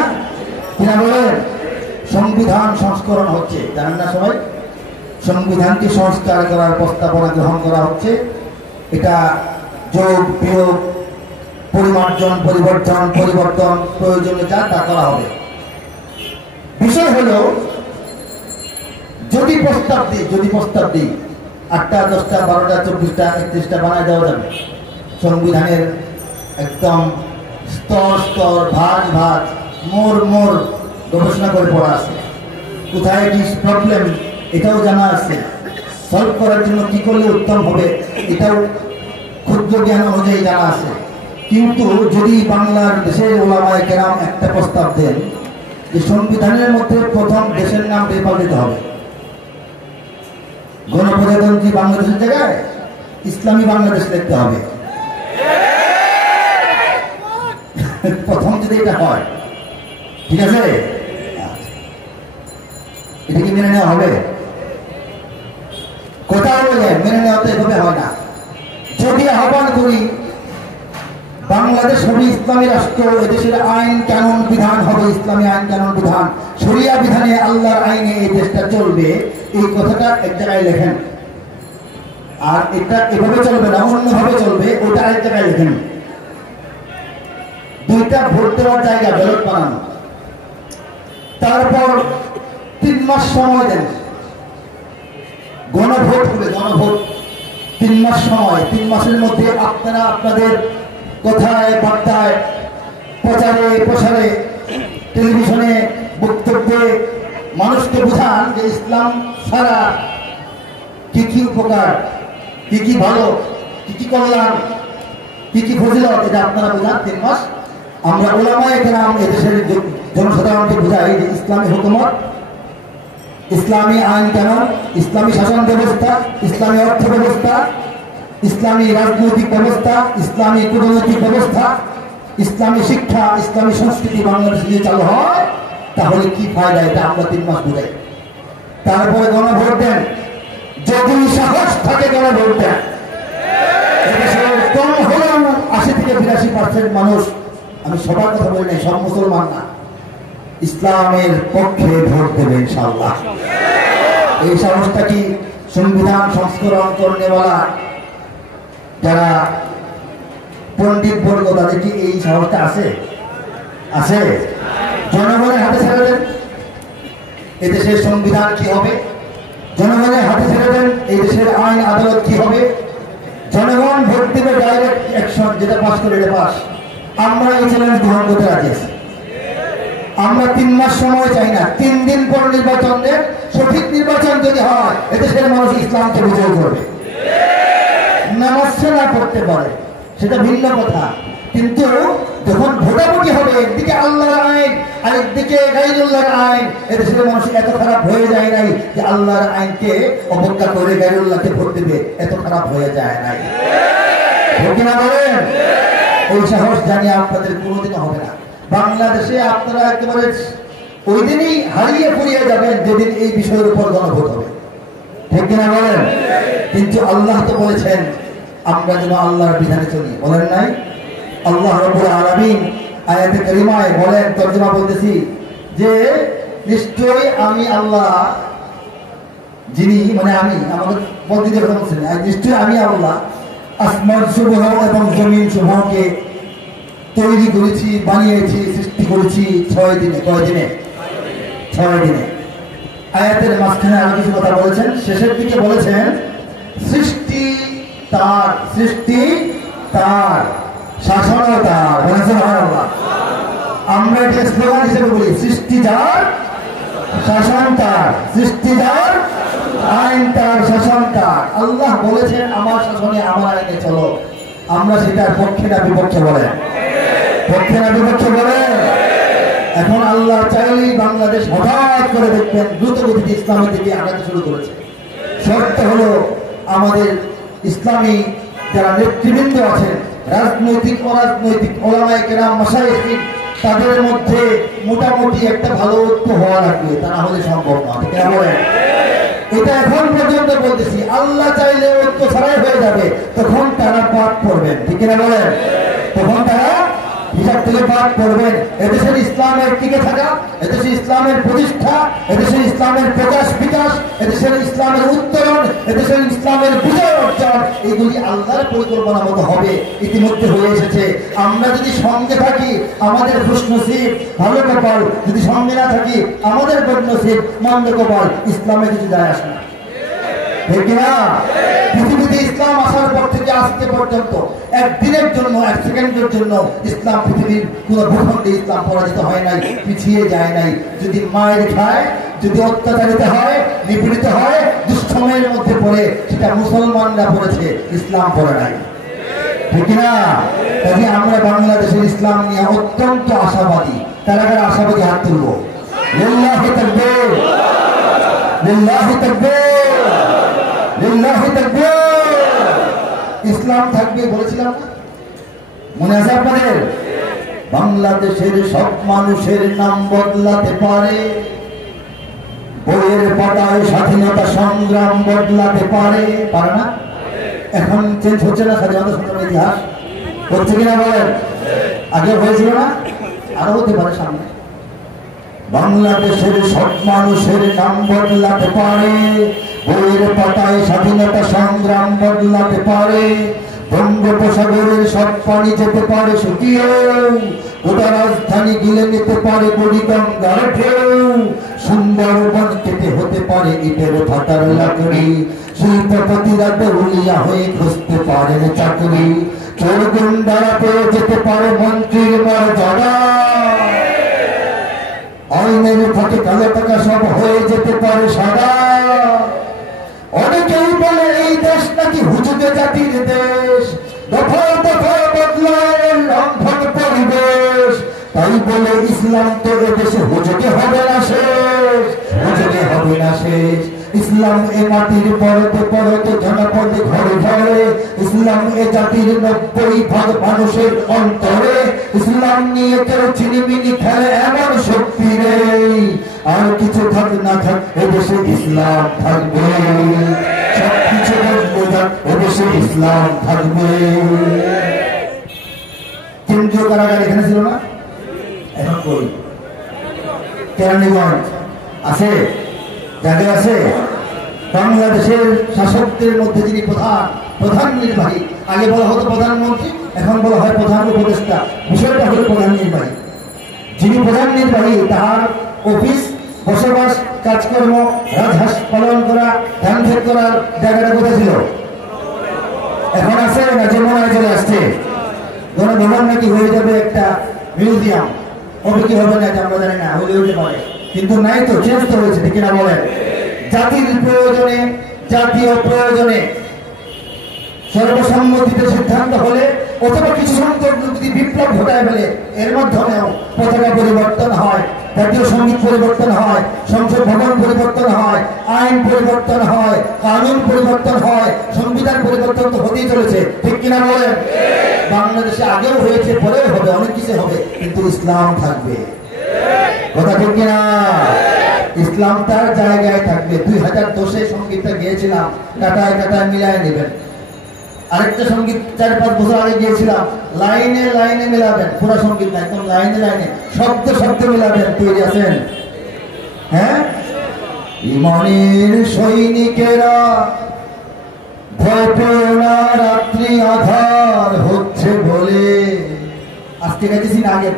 কিনা বলেন? সংবিধান সংস্করণ হচ্ছে, জানেন না সবাই? সংবিধানকে সংস্কার করার প্রস্তাবনা গ্রহণ করা হচ্ছে। এটা যোগ বিয়োগ, পরিমার্জন, পরিবর্তন প্রয়োজনে যা তা করা হবে। বিষয় হলো যদি প্রস্তাব দিই 8টা 10টা 12টা 24টা 31টা বানায় দেওয়া যাবে। সংবিধানের একদম স্তর ভাগ মোড় গবেষণা করে পড়া আছে। কোথায় কি প্রবলেম এটাও জানা আছে। সলভ করার জন্য কি করলে উত্তম হবে এটাও ক্ষুদ্র জ্ঞান অনুযায়ী জানা আছে। কিন্তু যদি বাংলার দেশের ওলামায়ে কেরাম একটা প্রস্তাব দেন যে সংবিধানের মধ্যে প্রথম দেশের নাম রেফার দিতে হবে, গণপ্রজাতন্ত্রী বাংলাদেশের জায়গায় ইসলামী বাংলাদেশ লিখতে হবে, প্রথম যদি এটা হয়, ঠিক আছে? এটা কি মেনে নেওয়া হবে? কোথাও মেনে নেওয়া তো এভাবে হয় না। যদি আহ্বান করি বাংলাদেশ হবে ইসলামী রাষ্ট্র, এদেশের আইন কানুন বিধান হবে ইসলামী আইন কানুন বিধান, শরিয়া বিধানে আল্লাহর আইনে এই দেশটা চলবে, এই কথাটা এক জায়গায় লেখেন। আর এটা এভাবে চলবে না, অন্যভাবে চলবে, ওটা আরেক জায়গায় লেখেন। দুইটা ভোট দেওয়ার জায়গা ব্যালট বানানো। তারপর 3 মাস সময় দেন, গণভোট হবে। গণভোট 3 মাস সময়। 3 মাসের মধ্যে আপনারা আপনাদের কথায় বার্তায়, প্রচারে প্রসারে, টেলিভিশনে, বক্তব্যে মানুষকে বোঝান যে ইসলাম ছাড়া কি কি উপকার, কি কি ভালো, কি কি কল্যাণ, কি কি ফজিলত, এটা আপনারা বোঝান। 3 মাস আমরা ওলামায়ে কেরাম এদেশের জনসাধারণকে বোঝাই যে ইসলামী হুকুমত, ইসলামী আইন কানুন, ইসলামী শাসন ব্যবস্থা, ইসলামী অর্থ ব্যবস্থা, ইসলামী রাজনৈতিক ব্যবস্থা, ইসলামী কূটনৈতিক ব্যবস্থা, ইসলামী শিক্ষা, ইসলামী সংস্কৃতি বাংলাদেশে যদি চালু হয় তাহলে কি ফায়দা, এটা আমরা 3 মাস বোঝাই। তারপরে গণভোট দেন, যদি সাহস থাকে গণভোট দেন। কম হলেও 80-82% মানুষ, আমি সবার কথা বলি নাই, সব মুসলমান না, ইসলামের পক্ষে ভোট দেবে ইনশাআল্লাহ। এই সাহসটা কি সংবিধান সংস্করণ করনেওয়ালা যারা পণ্ডিত বর্গ তাদের কি এই সাহসটা আছে? আছে? জনগণের হাতে ছেড়ে দেন, এদেশের সংবিধান কি হবে? জনগণের হাতে ছেড়ে দেন, এই দেশের আইন আদালত কি হবে? জনগণ ভোট দেবে, ডাইরেক্ট অ্যাকশন, যেটা পাস করে এটা পাস। আমরা এই চ্যালেঞ্জ গ্রহণ করতে রাজি আছি। আমরা 3 মাস সময় চাই না, 3 দিন পর নির্বাচন দেন, সঠিক নির্বাচন যদি হয় এদেশের মানুষ ইসলামকে বিজয় করবে। নামাজ না পড়তে পারে সেটা ভিন্ন কথা, কিন্তু যখন ভোটাভুটি হবে, একদিকে আল্লাহর আইন আর একদিকে গায়রুল্লাহর আইন, এদেশের মানুষ এত খারাপ হয়ে যায় নাই যে আল্লাহর আইনকে অবজ্ঞা করে গায়রুল্লাহকে ভোট দেবে, এত খারাপ হয়ে যায় নাই। ঠিক না বলেন? এই সাহস জানি আপনাদের কোনোদিনও হবে না। বাংলাদেশে আপনারা একেবারে ওই দিনই হারিয়ে ফুরিয়ে যাবেন যেদিন এই বিষয়ের উপর গণভোট হবে। ঠিক কিনা বলেন? কিন্তু আল্লাহ তো বলেছেন আমরা যেন আল্লাহর বিধানে চলি, বলেন নাই? আল্লাহ রাব্বুল আলামিন আয়াতে কারিমায় বলেন, তরজমা বলতেছি, যে নিশ্চয়ই আমি আল্লাহ, যিনি মানে আমি, আমাদের পদ্ধতি কথা বলছেন, নিশ্চয়ই আমি আল্লাহ আসমান সমূহ এবং জমিন সমূহকে তৈরি করেছি, বানিয়েছি, সৃষ্টি করেছি 6 দিনে। কয় দিনে? 6 দিনে। আয়াতের মাঝখানে আরো কিছু কথা বলেছেন, শেষের দিকে বলেছেন সৃষ্টি তার, সৃষ্টি তার, শাসন তার। আমরা এটা স্লোগান হিসেবে বলি, সৃষ্টি যার, শাসন তার, সৃষ্টি যার, আইন তার, শাসন তার। আল্লাহ বলেছেন আমার শাসনে আমার আইনে চলো। আমরা সেটার পক্ষে না বিপক্ষে বলেন? পক্ষে না বিপক্ষে বলেন? এখন আল্লাহ চাইলেই বাংলাদেশ হঠাৎ করে দেখবেন দ্রুত গতিতে ইসলামের দিকে আগাতে শুরু করেছে। শর্ত হলো আমাদের ইসলামী যারা নেতৃবৃন্দ আছেন, রাজনৈতিক অরাজনৈতিক ওলামায়ে কেরাম, মাশায়েখ, তাদের মধ্যে মোটামুটি একটা ভালো ঐক্য হওয়া লাগবে, তা না হলে সম্ভব নয়। ঠিক না বলেন? এটা এখন পর্যন্ত বলতেছি, আল্লাহ চাইলে ঐক্য ছাড়াই হয়ে যাবে, তখন তারা পাঠ করবেন। ঠিক না বলেন? তখন তারা হিসাব থেকে পাঠ করবেন। এদেশের ইসলামের টিকে থাকা, এদেশের ইসলামের প্রতিষ্ঠা, এদেশের ইসলামের প্রকাশ বিকাশ, এদেশের ইসলামের উত্তরণ, এদেশের ইসলামের বিজয় অর্জন, এগুলি আল্লাহর পরিকল্পনা মতো হবে, ইতিমধ্যে হয়ে এসেছে। আমরা যদি সঙ্গে থাকি আমাদের খুশনসিব, ভালো কপাল, যদি সঙ্গে না থাকি আমাদের বদনসিব, মন্দ কপাল। ইসলামে কিছু যায় আসে না। ঠিক না? পৃথিবীতে ইসলাম আসার পর থেকে আজকে পর্যন্ত একদিনের জন্য, 1 সেকেন্ডের জন্য ইসলাম পৃথিবীর কোন ভূখণ্ডে ইসলাম পরাজিত হয় নাই, পিছিয়ে যায় নাই। যদি মায়ের খায়, যদি অত্যাচারিত হয়, নিপীড়িত হয়, দুঃসময়ের মধ্যে পড়ে, সেটা মুসলমানরা পড়েছে, ইসলাম পড়ে নাই। ঠিক না? কাজে আমরা বাংলাদেশের ইসলাম নিয়ে অত্যন্ত আশাবাদী। তারা আশাবাদী? হাত তুলব। লিল্লাহি তাকবীর, লিল্লাহি তাকবীর, লিল্লাহি তাকবীর। ইসলাম থাকবে বলেছিলাম না? মনে আছে আপনাদের? বাংলাদেশের সব মানুষের নাম বদলাতে পারে, বইয়ের পাতায় স্বাধীনতা সংগ্রাম বদলাতে পারে, পারে না? এখন চেঞ্জ হচ্ছে না স্বাধীনতা সংগ্রামের ইতিহাস? হচ্ছে কিনা বলেন? আগে হয়েছিল না? আরো হতে পারে সামনে। বাংলাদেশের সব মানুষের নাম বদলাতে পারে, বইয়ের পাতায় স্বাধীনতা সংগ্রাম বদলাতে পারে, বঙ্গোপসাগরের সব পানি যেতে পারে শুকিয়ে, গোটা রাজধানী গিলে নিতে পারে বুড়িগঙ্গার ঢেউ, সুন্দরবন কেটে হতে পারে ইটের ভাটার লাকড়ি, শিল্পপতিরা দেউলিয়া হয়ে খুঁজতে পারেন চাকরি, চোর গুন্ডারা পেয়ে যেতে পারে মন্ত্রীর মর্যাদা, আইনের ফাঁকে কালো টাকা সব হয়ে যেতে পারে সাদা। অনেকেই বলে এই দেশ নাকি হুজুগে জাতির দেশ, দফায় দফায় বদলায় রন্ধন পরিবেশ, তাই বলে ইসলাম তো এদেশে হুজুগে হবে না শেষ, হুজুগে হবে না শেষ। ইসলাম এ মাটির পরতে পরতে জনপদে ঘরে ঘরে, ইসলাম এ জাতির 90% মানুষের অন্তরে, ইসলাম নিয়ে কেউ চিনিমিনি খেলে এমন শক্তি নেই, আর কিছু থাক না থাক এদেশে ইসলাম থাকবে, সবকিছু বদলে যাক এদেশে ইসলাম থাকবে। কেন্দ্রীয় কারাগার এখানে ছিল না, এখন কই? কেরানীগঞ্জ আছে, জায়গায় আছে। বাংলাদেশের শাসকদের মধ্যে যিনি প্রধান নির্বাহী, আগে বলা হতো প্রধানমন্ত্রী, এখন বলা হয় প্রধান উপদেষ্টা, বিষয়টা হলো প্রধান নির্বাহী। যিনি প্রধান নির্বাহী তাহার অফিস, বসবাস, কাজকর্ম, রাজহাঁস পালন করা, ধান ক্ষেত করার জায়গাটা কোথায় ছিল? এখন আছে না যমুনায় চলে আসছে? গণভবন নাকি হয়ে যাবে একটা মিউজিয়াম, হবে কি হবে না আমরা জানি না, হলে হতে পারে, কিন্তু নাই তো, চেঞ্জ তো হয়েছে, ঠিক না বলেন? জাতির প্রয়োজনে, জাতীয় প্রয়োজনে সর্বসম্মতিতে সিদ্ধান্ত হলে অথবা কিছু সংখ্যক যদি বিপ্লব ঘটায় ফেলে, এর মাধ্যমেও পতাকা পরিবর্তন হয়, জাতীয় সঙ্গীত পরিবর্তন হয়, সংসদ ভবন পরিবর্তন হয়, আইন পরিবর্তন হয়, কানুন পরিবর্তন হয়, সংবিধান পরিবর্তন তো হতেই চলেছে, ঠিক কিনা বলেন? বাংলাদেশে আগেও হয়েছে, পরেও হবে, অনেক কিছু হবে, কিন্তু ইসলাম থাকবে, কথা ঠিক কিনা? ইসলাম তার জায়গায় থাকবে। 2010-এ সঙ্গীতটা গিয়েছিলাম, কাটায় কাটায় মিলায় নেবেন। আরেকটা সঙ্গীত 4-5 বছর আগে গিয়েছিলাম, লাইনে লাইনে মিলাবেন, পুরো সঙ্গীত না, একদম লাইনে লাইনে শব্দ শব্দ মিলাবেন। তৈরি আছেন? হ্যাঁ। ইমানের সৈনিকেরা ভয় পেও না, রাত্রি আধার হচ্ছে বলে। আজকে গেছি না আগে?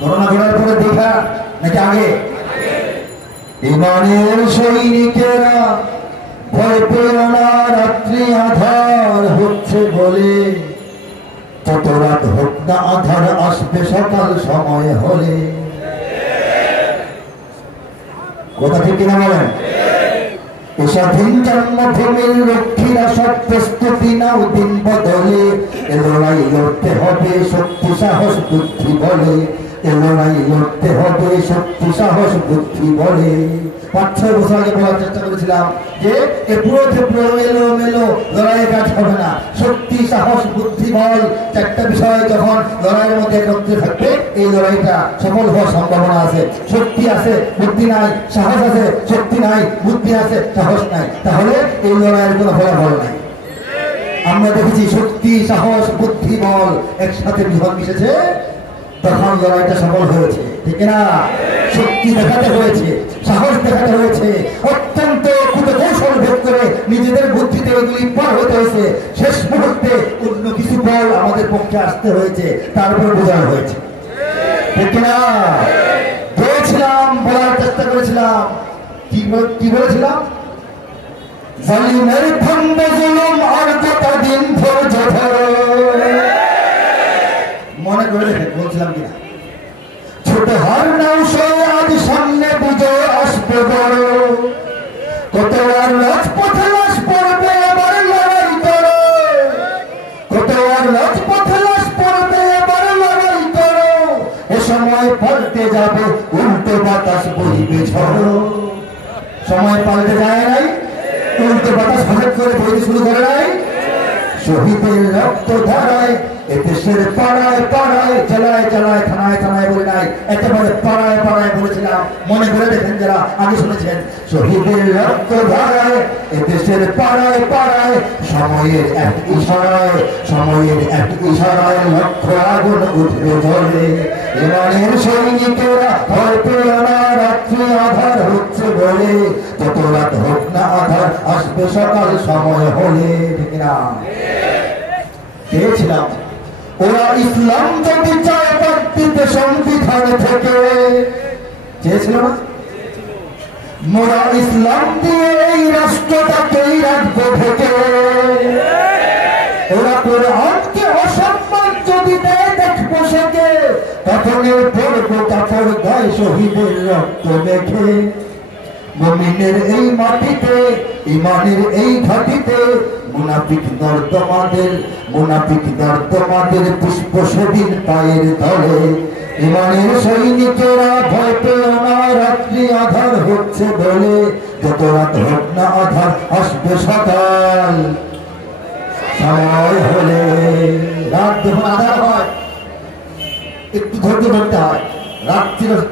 করোনা ঘোরার পরে দেখা নাকি আগে? ইমানের সৈনিকেরা ভয় পেও না, রাত্রি আধার হচ্ছে বলে। তত রাত হোক না আধার, আসবে সকাল সময় হলে। কথা ঠিক কিনা বলেন? স্বাধীন জন্মভূমির রক্ষীরা সব প্রস্তুতি নাও, দিন বদলে এ লড়াই লড়তে হবে শক্তি সাহস বুদ্ধি বলে। এ লড়াই লড়তে হবে শক্তি সাহস বুদ্ধি বলে। 5-6 বছর আগে বলার চেষ্টা করেছিলাম যে এ পুরো ক্ষেত্রে এলো মেলো লড়াইয়ে কাজ হবে না, শক্তি সাহস বুদ্ধি বল 4টা বিষয় যখন লড়াইয়ের মধ্যে একত্রে থাকবে, এই লড়াইটা সফল হওয়ার সম্ভাবনা আছে। শক্তি আছে, বুদ্ধি নাই, সাহস আছে, শক্তি নাই, বুদ্ধি আছে, সাহস নাই, তাহলে এই লড়াইয়ের কোনো ফলাফল নাই। আমরা দেখেছি শক্তি সাহস বুদ্ধি বল একসাথে বিহন মিশেছে, তখন লড়াইটা সফল হয়েছে, ঠিক না? শক্তি দেখাতে হয়েছে, সাহস দেখাতে হয়েছে, অত্যন্ত কৌশল ভেদ করে নিজেদের বুদ্ধিতে এগুলি পার হতে হয়েছে। শেষ মুহূর্তে অন্য কিছু বল আমাদের পক্ষে আসতে হয়েছে, তারপর বোঝানো হয়েছে, ঠিক না? বলেছিলাম, বলার চেষ্টা করেছিলাম, কি বলেছিলাম? জালিমের থামবে জুলুম আর কতদিন ধৈর্য ধরো। মনে করে দেখেন বলছিলাম কিনা? ছোট হার নাও সয়ে আজ সামনে বিজয় আসবে বড়। কত আর রাজপথে লাশ পড়বে, এবার লড়াই করো। কত আর রাজপথে লাশ পড়বে, এবার লড়াই করো। এ সময় পাল্টে যাবে, উল্টো বাতাস বইবে ঝড়ো। সময় পাল্টে যায় নাই, উল্টো বাতাস হঠাৎ করে বইতে শুরু করে নাই। শহীদের রক্ত ধারায় এদেশের পাড়ায় পাড়ায়, জেলায় জেলায়, থানায় থানায় বলে নাই, একেবারে পাড়ায় পাড়ায় বলেছিলাম। মনে করে দেখেন যারা আগে শুনেছেন, শহীদের রক্ত ধারায় এদেশের পাড়ায় পাড়ায়, সময়ের এক ইশারায়, সময়ের এক ইশারায় লক্ষ আগুন উঠবে জ্বলে। ইমানের সৈনিকেরা ভয় পেও না, রাত্রি আধার হচ্ছে বলে। যত রাত হোক না আধার, আসবে সকাল সময় হলে, ঠিক না? চেয়েছিলাম ওরা ইসলাম যদি চায় বাদ দিতে সংবিধান থেকে, চেয়েছিল না? মোরা ইসলাম দিয়ে এই রাষ্ট্রটাকেই রাখবো থেকে। ওরা কোরআনকে অসম্মান যদি দেয় দেখবো সেকে, তখনই পড়বো কাপড় গায়ে শহীদের রক্ত দেখে। মুমিনের এই মাটিতে, ইমানের এই ঘাটিতে, মুনাফিক নর্দমাদের পুষ্প সেদিন পায়ের তলে। ইমানের সৈনিকেরা ভয় পেও না, রাত্রি আধার হচ্ছে বলে। যত রাত হোক না আধার, আসবে সকাল সময় হলে। রাত যখন আধার হয় একটু ধৈর্য ধরতে হয়, রাত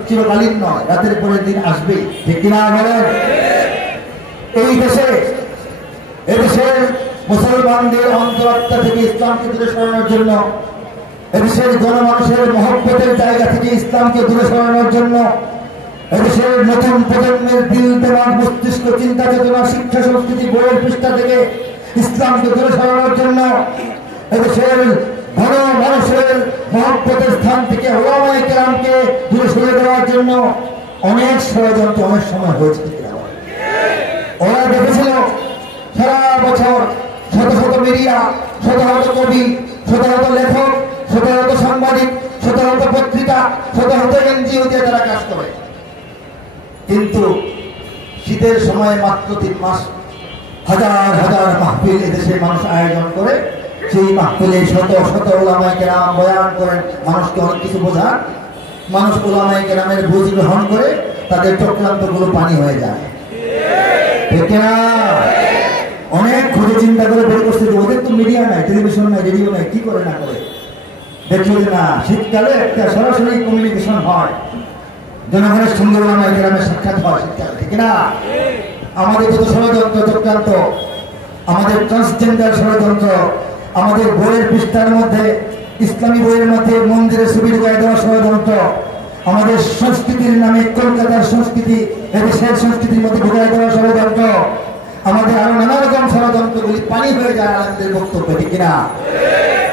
চিরকালীন নয়, রাতের পরের দিন আসবেই, ঠিক কিনা বলেন? এই দেশে এদেশের মুসলমানদের অন্তরাত্মা থেকে ইসলামকে দূরে সরানোর জন্য, এদেশের জনমানুষের মহব্বতের জায়গা থেকে ইসলামকে দূরে সরানোর জন্য, এদেশের নতুন প্রজন্মের দিল দেমাগ মস্তিষ্ক চিন্তা চেতনা শিক্ষা সংস্কৃতি বইয়ের পৃষ্ঠা থেকে ইসলামকে দূরে সরানোর জন্য, এদেশের ঘন মানুষের মহব্বতের স্থান থেকে ওলামায়ে কেরামকে দূরে সরিয়ে দেওয়ার জন্য অনেক ষড়যন্ত্র অনেক সময় হয়েছে। ওরা দেখেছিল সারা বছর শত শত মিডিয়া, শত শত কবি, শত শত লেখক, শত শত সাংবাদিক, শত শত পত্রিকা, শত শত এনজিও দিয়ে তারা কাজ করে, কিন্তু শীতের সময় মাত্র 3 মাস হাজার হাজার মাহফিল এদেশে মানুষ আয়োজন করে। সেই মাহফিলে শত শত ওলামায়ে কেরাম বয়ান করেন, মানুষকে অনেক কিছু বোঝান। মানুষ ওলামায়ে কেরামের বুঝ গ্রহণ করে তাদের চক্রান্তগুলো পানি হয়ে যায়, ঠিক না? অনেক খুঁজে চিন্তা করে বের করছে যে ওদের তো মিডিয়া নাই, টেলিভিশন নাই, রেডিও নাই, কি করে না করে দেখলো যে না, শীতকালে একটা সরাসরি কমিউনিকেশন হয়, জনগণের সঙ্গে ওলামায়ে কেরামের সাক্ষাৎ হয় শীতকালে, ঠিক না? আমাদের যত ষড়যন্ত্র চক্রান্ত, আমাদের ট্রান্সজেন্ডার ষড়যন্ত্র, আমাদের বইয়ের পৃষ্ঠার মধ্যে ইসলামী বইয়ের মধ্যে মন্দিরের ছবি ঢুকায় দেওয়া ষড়যন্ত্র, আমাদের সংস্কৃতির নামে কলকাতার সংস্কৃতি এদেশের সংস্কৃতির মধ্যে ঢুকায় দেওয়া ষড়যন্ত্র, আমাদের আরো নানা রকম ষড়যন্ত্রগুলি পানি হয়ে যায় আলেমদের বক্তব্য, ঠিক কিনা?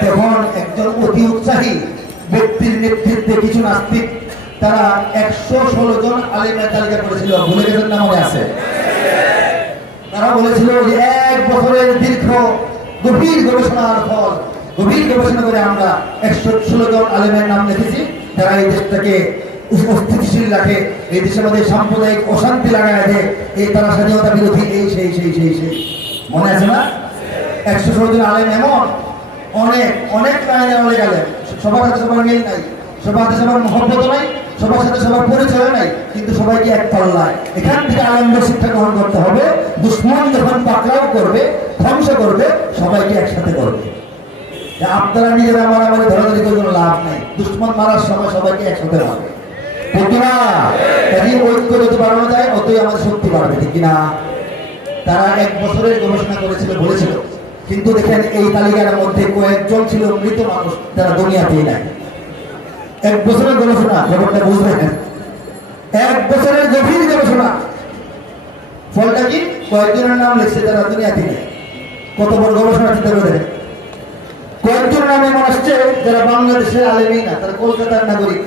তখন একজন অতি উৎসাহী ব্যক্তির নেতৃত্বে কিছু নাস্তিক তারা 116 জন আলেমের তালিকা করেছিল, ভুলে গেছেন না? মনে আছে? তারা বলেছিল যে 1 বছরের দীর্ঘ গভীর গবেষণার ফল, গভীর গবেষণা করে আমরা 116 জন আলেমের নাম লিখেছি যারা এই দেশটাকে অস্থিতিশীল রাখে, এই দেশের মধ্যে সাম্প্রদায়িক অশান্তি লাগায় দেয়, এই তারা স্বাধীনতা বিরোধী, এই সেই সেই সেই সেই মনে আছে না? 116 জন আলেম এমন অনেক অনেক লাইনের অনেক আলেম, সবার সাথে সবার মিল নাই, সবার সাথে সবার মহব্বত নাই, সবার সাথে সবার পরিচয় নাই, কিন্তু সবাইকে এক পাল্লায়। এখান থেকে আলেমদের শিক্ষা গ্রহণ করতে হবে, দুশ্মন যখন পাকড়াও করবে, ধ্বংস করবে, সবাইকে একসাথে করবে। আপনারা নিজেরা মারামারি ধরাধরি করে কোনো লাভ নাই, দুশ্মন মারার সময় সবাইকে একসাথে মারবে, ঠিক কিনা? কাজেই ঐক্য যত বাড়ানো যায় অতই আমাদের শক্তি বাড়বে, ঠিক কিনা? তারা 1 বছরের গবেষণা করেছিল বলেছিল, কিন্তু দেখেন এই তালিকার মধ্যে কয়েকজন ছিল মৃত মানুষ যারা দুনিয়াতেই নাই। 1 বছরের গবেষণা, ব্যাপারটা বুঝবেন, 1 বছরের গভীর গবেষণা, ফলটা কি? কয়েকজনের নাম লিখছে যারা দুনিয়াতেই নেই। কত বড় গবেষণা চিন্তা করে দেখেন। কয়েকজন নাম এমন আসছে যারা বাংলাদেশের আলেমই না, তারা কলকাতার নাগরিক,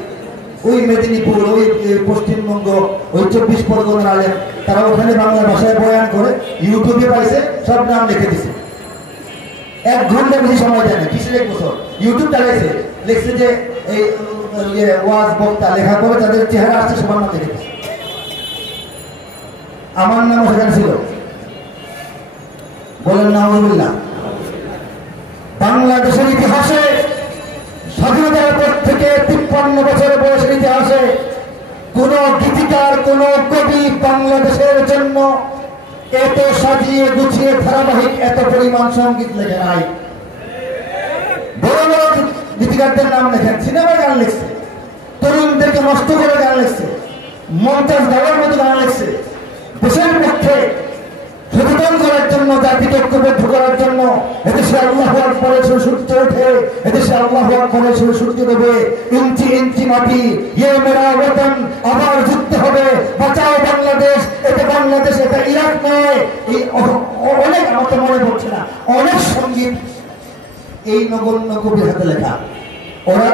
ওই মেদিনীপুর, ওই পশ্চিমবঙ্গ, ওই 24 পরগনার আলেম, তারা ওখানে বাংলা ভাষায় বয়ান করে ইউটিউবে পাইছে, সব নাম লিখে দিছে। 1 ঘন্টা বেশি সময় দেয় না, কিসের 1 বছর? ইউটিউব চালাইছে, লিখছে যে এই ওয়াজ বক্তা, লেখা করে তাদের চেহারা আসছে, সবার নাম লিখে দিছে। আমার নামও সেখানে ছিল, বলেন নাউজুবিল্লাহ। বাংলাদেশের ইতিহাসে স্বাধীনতার পর থেকে 53 বছর বয়সের ইতিহাসে কোন গীতিকার, কোন কবি বাংলাদেশের জন্য এত সাজিয়ে গুছিয়ে ধারাবাহিক এত পরিমাণ সঙ্গীত লেখে নাই। বড় বড় গীতিকারদের নাম লেখেন, সিনেমায় গান লিখছে, তরুণদেরকে নষ্ট করে গান লিখছে, মমতাজ দেওয়ার মতো গান লিখছে, দেশের পক্ষে সচেতন করার জন্য, জাতিকে ঐক্যবদ্ধ করার জন্য। এদেশে আল্লাহু আকবারের সুরে সূর্য ওঠে, এদেশে আল্লাহু আকবারের সুরে সূর্য দেবে, ইঞ্চি ইঞ্চি মাটি, ইয়ে মেরা ওয়াতন, আবার যুদ্ধ হবে, বাঁচাও বাংলাদেশ, এটা বাংলাদেশ, এটা ইরাক নয়। এই অনেক, আমার তো মনে পড়ছে না, অনেক সঙ্গীত এই নগণ্য কবির হাতে লেখা। ওরা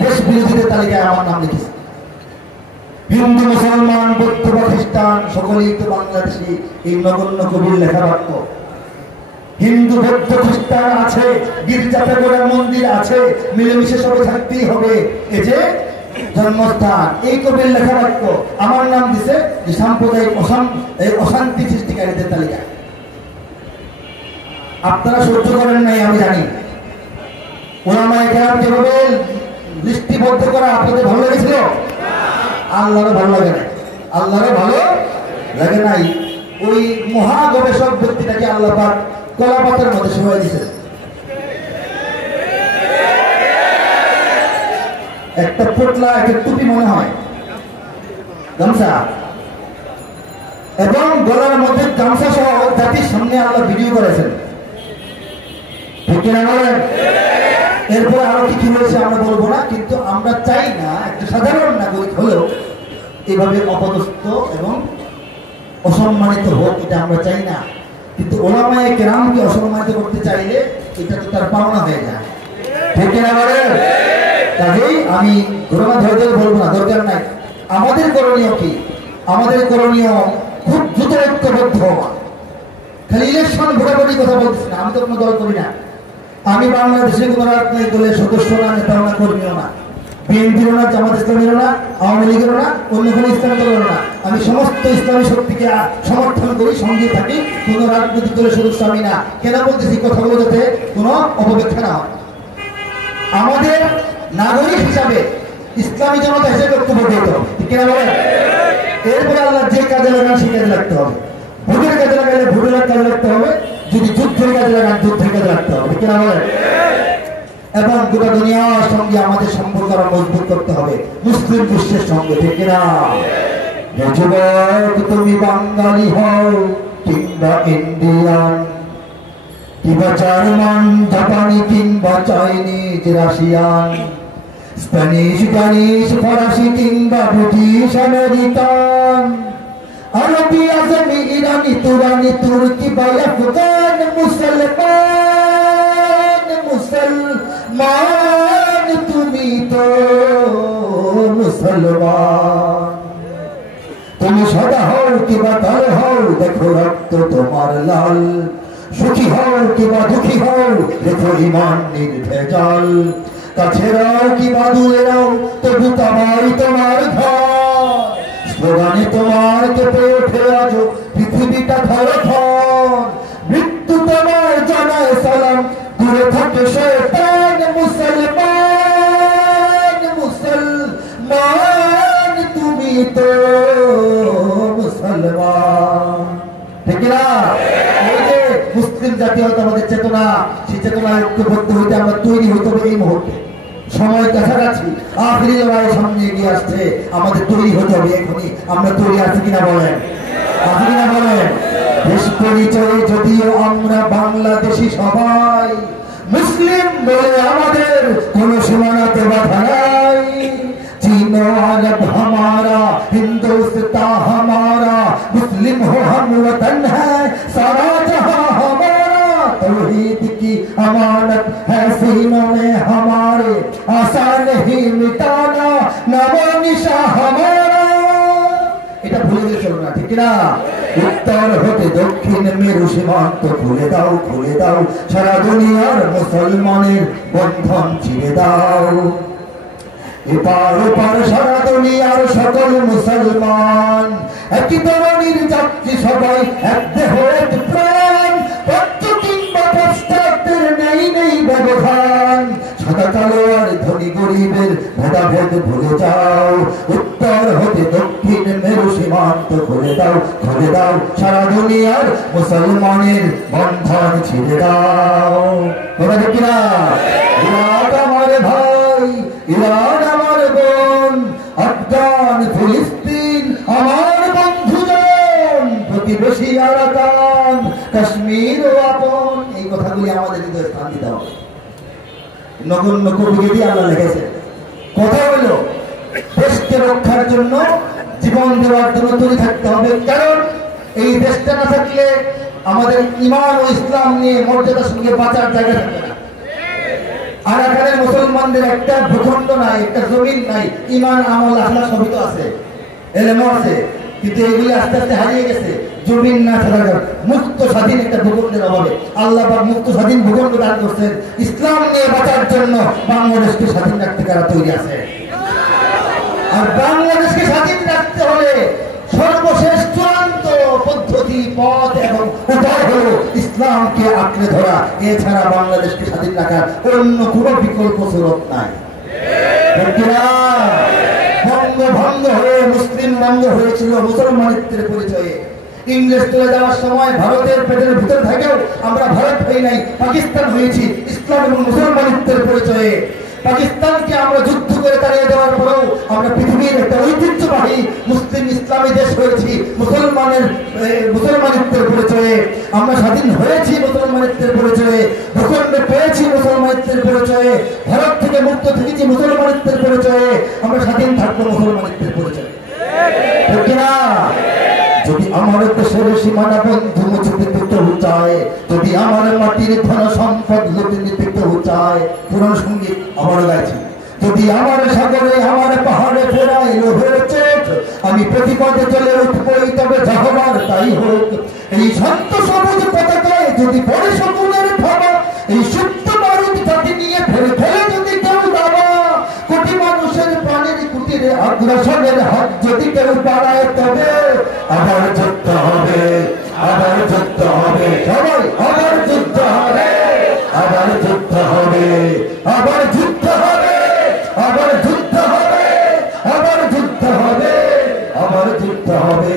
দেশ বিরোধীদের তালিকায় আমার নাম লিখেছে। হিন্দু, মুসলমান, বৌদ্ধ বা খ্রিস্টান সকলেই তো বাংলাদেশি এই নগণ্য কবির লেখা বাক্য। হিন্দু, বৌদ্ধ, খ্রিস্টান আছে, গির্জাতে করে মন্দির আছে, মিলেমিশে সবাই থাকতেই হবে, এই যে জন্মস্থান, এই কবির লেখা বাক্য। আমার নাম দিছে যে সাম্প্রদায়িক অশান্তি সৃষ্টিকারীদের তালিকায়। আপনারা সহ্য করেন নাই আমি জানি। ওলামায়ে কেরাম যেভাবে লিস্টিবদ্ধ করা আপনাদের ভালো লেগেছিল? আল্লাহরও ভালো লাগে নাই, আল্লাহরও ভালো লাগে নাই। ওই মহা গবেষক ব্যক্তিটাকে আল্লাহ পাক কলা পাতার মধ্যে শোয়াই দিয়েছে। একটা পোটলা, একটা টুপি মনে হয়, গামছা, এবং গলার মধ্যে গামছা সহ জাতির সামনে আল্লাহ ভিডিও করেছেন, ঠিক কিনা বলেন? এরপরে আরো কি হয়েছে আমরা বলবো না, কিন্তু আমরা চাই না একটা সাধারণ নাগরিক হলেও এভাবে অপদস্থ এবং অসম্মানিত হোক, এটা আমরা চাই না। কিন্তু ওলামায়ে কেরামকে অসম্মানিত করতে চাইলে এটা তো তার পাওনা হয়ে যায়, ঠিক কিনা বলেন? কাজেই আমি ঘটনা ধরে বলবো না, দরকার নাই। আমাদের করণীয় কি? আমাদের করণীয় খুব দ্রুত ঐক্যবদ্ধ হওয়া। খালি ইলেকশন ভোটাভুটি কথা বলতেছি না, আমি তো কোনো দল করি না। আমি বাংলাদেশের কোনো রাজনৈতিক দলের সদস্য না, নেতা না, কর্মীও না, বিএনপিরও না, জামাত ইসলামীরও না, আওয়ামী লীগেরও না, অন্য কোনো ইসলামী দলেরও না। আমি সমস্ত ইসলামী শক্তিকে সমর্থন করি, সঙ্গে থাকি, কোনো রাজনৈতিক দলের সদস্য আমি না। কেন বলতেছি? কথাগুলো যাতে কোনো অপব্যাখ্যা না হয়। আমাদের নাগরিক হিসাবে ইসলামী জনতা হিসেবে বক্তব্য দিতে হবে, ঠিক কিনা বলেন? এরপরে আল্লাহ যে কাজে লাগান সেই কাজে লাগতে হবে। ভোটের কাজে লাগালে ভোটের কাজে লাগতে হবে, যদি যুদ্ধের কাজে লাগান যুদ্ধের কাজে লাগতে হবে, ঠিক কিনা বলেন? এবং গোটা দুনিয়ার সঙ্গে আমাদের সম্পর্ক আরো মজবুত করতে হবে, মুসলিম বিশ্বের সঙ্গে, ঠিক কিনা? যুবক তুমি বাঙালি হও কিংবা ইন্ডিয়ান, কিংবা জার্মান, জাপানি, কিংবা চাইনিজ, রাশিয়ান, স্প্যানিশ, ড্যানিশ, ফরাসি, কিংবা ব্রিটিশ, আমেরিকান, আরবি, আজমি, ইরানি, তুরানি, তুর্কি বা আফগান, মুসলমান, মুসলমান তুমি তো মুসলমান। তুমি সাদা হও কিংবা কালো হও, দেখো রক্ত তোমার লাল। সুখী হও কিংবা দুঃখী হও, দেখো ইমান নির্ভেজাল। কাছেরাও কিংবা দূরেরাও, তবু কামাই তোমার ঘর। স্লোগানে তোমার কেঁপে ওঠে আজ পৃথিবীটা থর থর। মৃত্যু তোমার জানায় সালাম, দূরে থাকে শয়তান। মুসলমান, মুসলমান তুমি তো মুসলমান, ঠিক না? এই যে মুসলিম জাতীয়তাবাদের চেতনা, সেই চেতনায় ঐক্যবদ্ধ হইতে আমরা তৈরি হইতে হবে। এই মুহূর্তে সময় কাছাকাছি, আখেরি লড়াই সামনে এগিয়ে আসছে, আমাদের তৈরি হতে হবে এখনই। আমরা তৈরি আছি কিনা বলেন? আছি কিনা বলেন? দেশ পরিচয়ে যদিও আমরা বাংলাদেশি সবাই, মুসলিম বলে আমাদের কোন সীমানাতে বাধা নাই। चीन अरब हमारा, हिंदुस्तान हमारा, मुस्लिम हो हम वतन है सारा जहां हमारा। तौहीद की अमानत है सीनों में हमारे, आसान नहीं मिटाना नामो निशा हमारा। এটা ভুলে গেলে চলবে না, ঠিক না? উত্তর হতে দক্ষিণ মেরু সীমান্ত খুলে দাও, খুলে দাও, সারা দুনিয়ার মুসলমানের বন্ধন ছিঁড়ে দাও। এপার ওপার সারা দুনিয়ার সকল মুসলমান, একই ধরনের যাত্রী সবাই, এক দেহ এক প্রাণ। পদ্ম কিংবা পশ্চাতের নেই নেই ব্যবধান, সাদা কালো আর ধনী গরিবের ভেদাভেদ ভুলে যাও। উত্তর হতে দক্ষিণ মেরু সীমান্ত খুলে দাও, খুলে দাও, সারা দুনিয়ার মুসলমানের বন্ধন ছিঁড়ে দাও। কথা ঠিক কিনা? ইরাক আমার ভাই, ইরান আমার বোন, আফগান, ফিলিস্তিন আমার বন্ধুজন, প্রতিবেশী আরাকান, কাশ্মীর ও আপন। এই কথাগুলি আমাদের হৃদয়ে স্থান দিতে হবে। নগণ্য কবিকে দিয়ে আল্লাহ লিখেছে। কথা হলো দেশকে রক্ষার জন্য, জীবন দেওয়ার জন্য তৈরি থাকতে হবে। কারণ এই দেশটা না থাকলে আমাদের ঈমান ও ইসলাম নিয়ে মর্যাদার সঙ্গে বাঁচার জায়গা থাকবে না। আরাকানের মুসলমানদের একটা ভূখণ্ড নাই, একটা জমিন নাই, ঈমান, আমল, আখলাক সবই তো আছে, এলেমও আছে, কিন্তু এগুলি আস্তে আস্তে হারিয়ে গেছে। জমিন না থাকার, মুক্ত স্বাধীন একটা ভূখণ্ডের অভাবে আল্লাহ পাক মুক্ত স্বাধীন ভূখণ্ড দান করছেন। ইসলাম নিয়ে বাঁচার জন্য বাংলাদেশকে স্বাধীন রাখতে কারা তৈরি আছে? আর বাংলাদেশকে স্বাধীন রাখতে হলে সর্বশেষ চূড়ান্ত পদ্ধতি, পথ এবং উপায় হলো ইসলামকে আঁকড়ে ধরা। এছাড়া বাংলাদেশকে স্বাধীন রাখার অন্য কোন বিকল্প স্রোত নাই। ভঙ্গ হয়ে মুসলিম ভঙ্গ হয়েছিল মুসলমানিত্বের পরিচয়ে। ইংরেজ চলে যাওয়ার সময় ভারতের পেটের ভিতর থেকেও আমরা ভারত হই নাই, পাকিস্তান হয়েছি ইসলাম এবং মুসলমানিত্বের পরিচয়ে। পাকিস্তানকে আমরা যুদ্ধ করে তাড়িয়ে দেওয়ার পরেও আমরা পৃথিবীর একটা ঐতিহ্যবাহী মুসলিম ইসলামী দেশ হয়েছি মুসলমানিত্বের পরিচয়ে। আমরা স্বাধীন হয়েছি মুসলমানিত্বের পরিচয়ে, ভূখণ্ড পেয়েছি মুসলমানিত্বের পরিচয়ে, ভারত থেকে মুক্ত থেকেছি মুসলমানিত্বের পরিচয়ে, আমরা স্বাধীন থাকবো মুসলমানিত্বের পরিচয়ে, ঠিক না? যদি আমার দেশের সীমানা বন্ধু মুছে দিতে চায়, যদি আমার মাটির ধন সম্পদ লুটে নিতে চায়, পুরাণ সঙ্গীত আবারও গাইছি, যদি আমার সাগরে আমার পাহাড়ে ফেরায় লোহের চোখ, আমি প্রতিপদে চলে উঠবই তবে যাহবার তাই হোক। এই শান্ত সবুজ পতাকায় যদি পড়ে শকুনের থাবা, এই সুপ্ত বারুদ জাতি নিয়ে ফেলে ফেলে যদি কেউ দাবা, কোটি মানুষের প্রাণের কুটিরে আগ্রাসনের হাত যদি কেউ বাড়ায়, তবে আবার যুদ্ধ হবে, আবার যুদ্ধ হবে, সবাই আবার যুদ্ধ হবে, আবার যুদ্ধ হবে, আবার যুদ্ধ হবে, আবার যুদ্ধ হবে, আবার যুদ্ধ হবে, আবার যুদ্ধ হবে।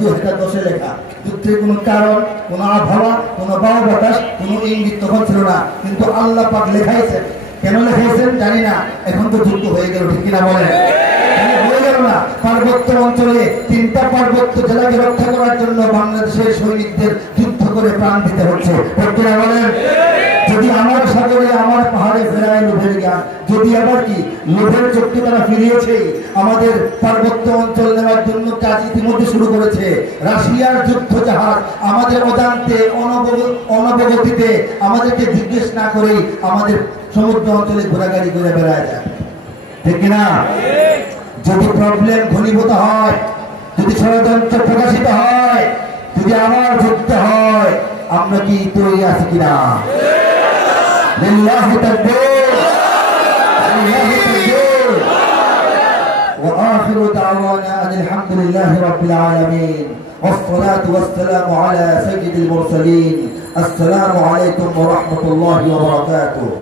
2010 লেখা। যুদ্ধের কোনো কারণ, কোনো আবহাওয়া, কোনো বায়ু বাতাস, কোনো ইঙ্গিত তখন ছিল না, কিন্তু আল্লাহ পাক লেখাইছেন। কেন লেখাইছেন জানি না, এখন তো যুদ্ধ হয়ে গেল, ঠিক কিনা বলেন? হয়ে গেল না? পার্বত্য অঞ্চলে 3টা পার্বত্য জেলাকে রক্ষা করার জন্য বাংলাদেশের সৈনিকদের যুদ্ধ করে প্রাণ দিতে হচ্ছে, ঠিক কিনা বলেন? যদি আমার সাগরে আমার পাহাড়ে ফেরায় লোভের জ্ঞান, যদি আবার কি লোভের চোখকে তারা ফিরিয়েছে, আমাদের পার্বত্য অঞ্চল নেওয়ার জন্য কাজ ইতিমধ্যে শুরু করেছে। রাশিয়ার যুদ্ধ জাহাজ আমাদের অজান্তে অনবগতিতে আমাদেরকে জিজ্ঞেস না করেই আমাদের সমুদ্র অঞ্চলে ঘোরাঘুরি করে বেড়ায় যায়, ঠিক না? যদি প্রবলেম ঘনীভূত হয়, যদি ষড়যন্ত্র প্রকাশিত হয়, যদি আবার যুদ্ধ হয়, আমরা কি তৈরি আছি কিনা? লিল্লাহি তাকবীর, লিল্লাহি তাকবীর। ওয়া আখিরু দাওয়ানা আলহামদুলিল্লাহি রাব্বিল আলামিন, ওয়াসসালাতু ওয়াসসালামু আলা সাইয়্যিদিল মুরসালিন। আসসালামু আলাইকুম ওয়া রাহমাতুল্লাহি ওয়া বারাকাতুহু।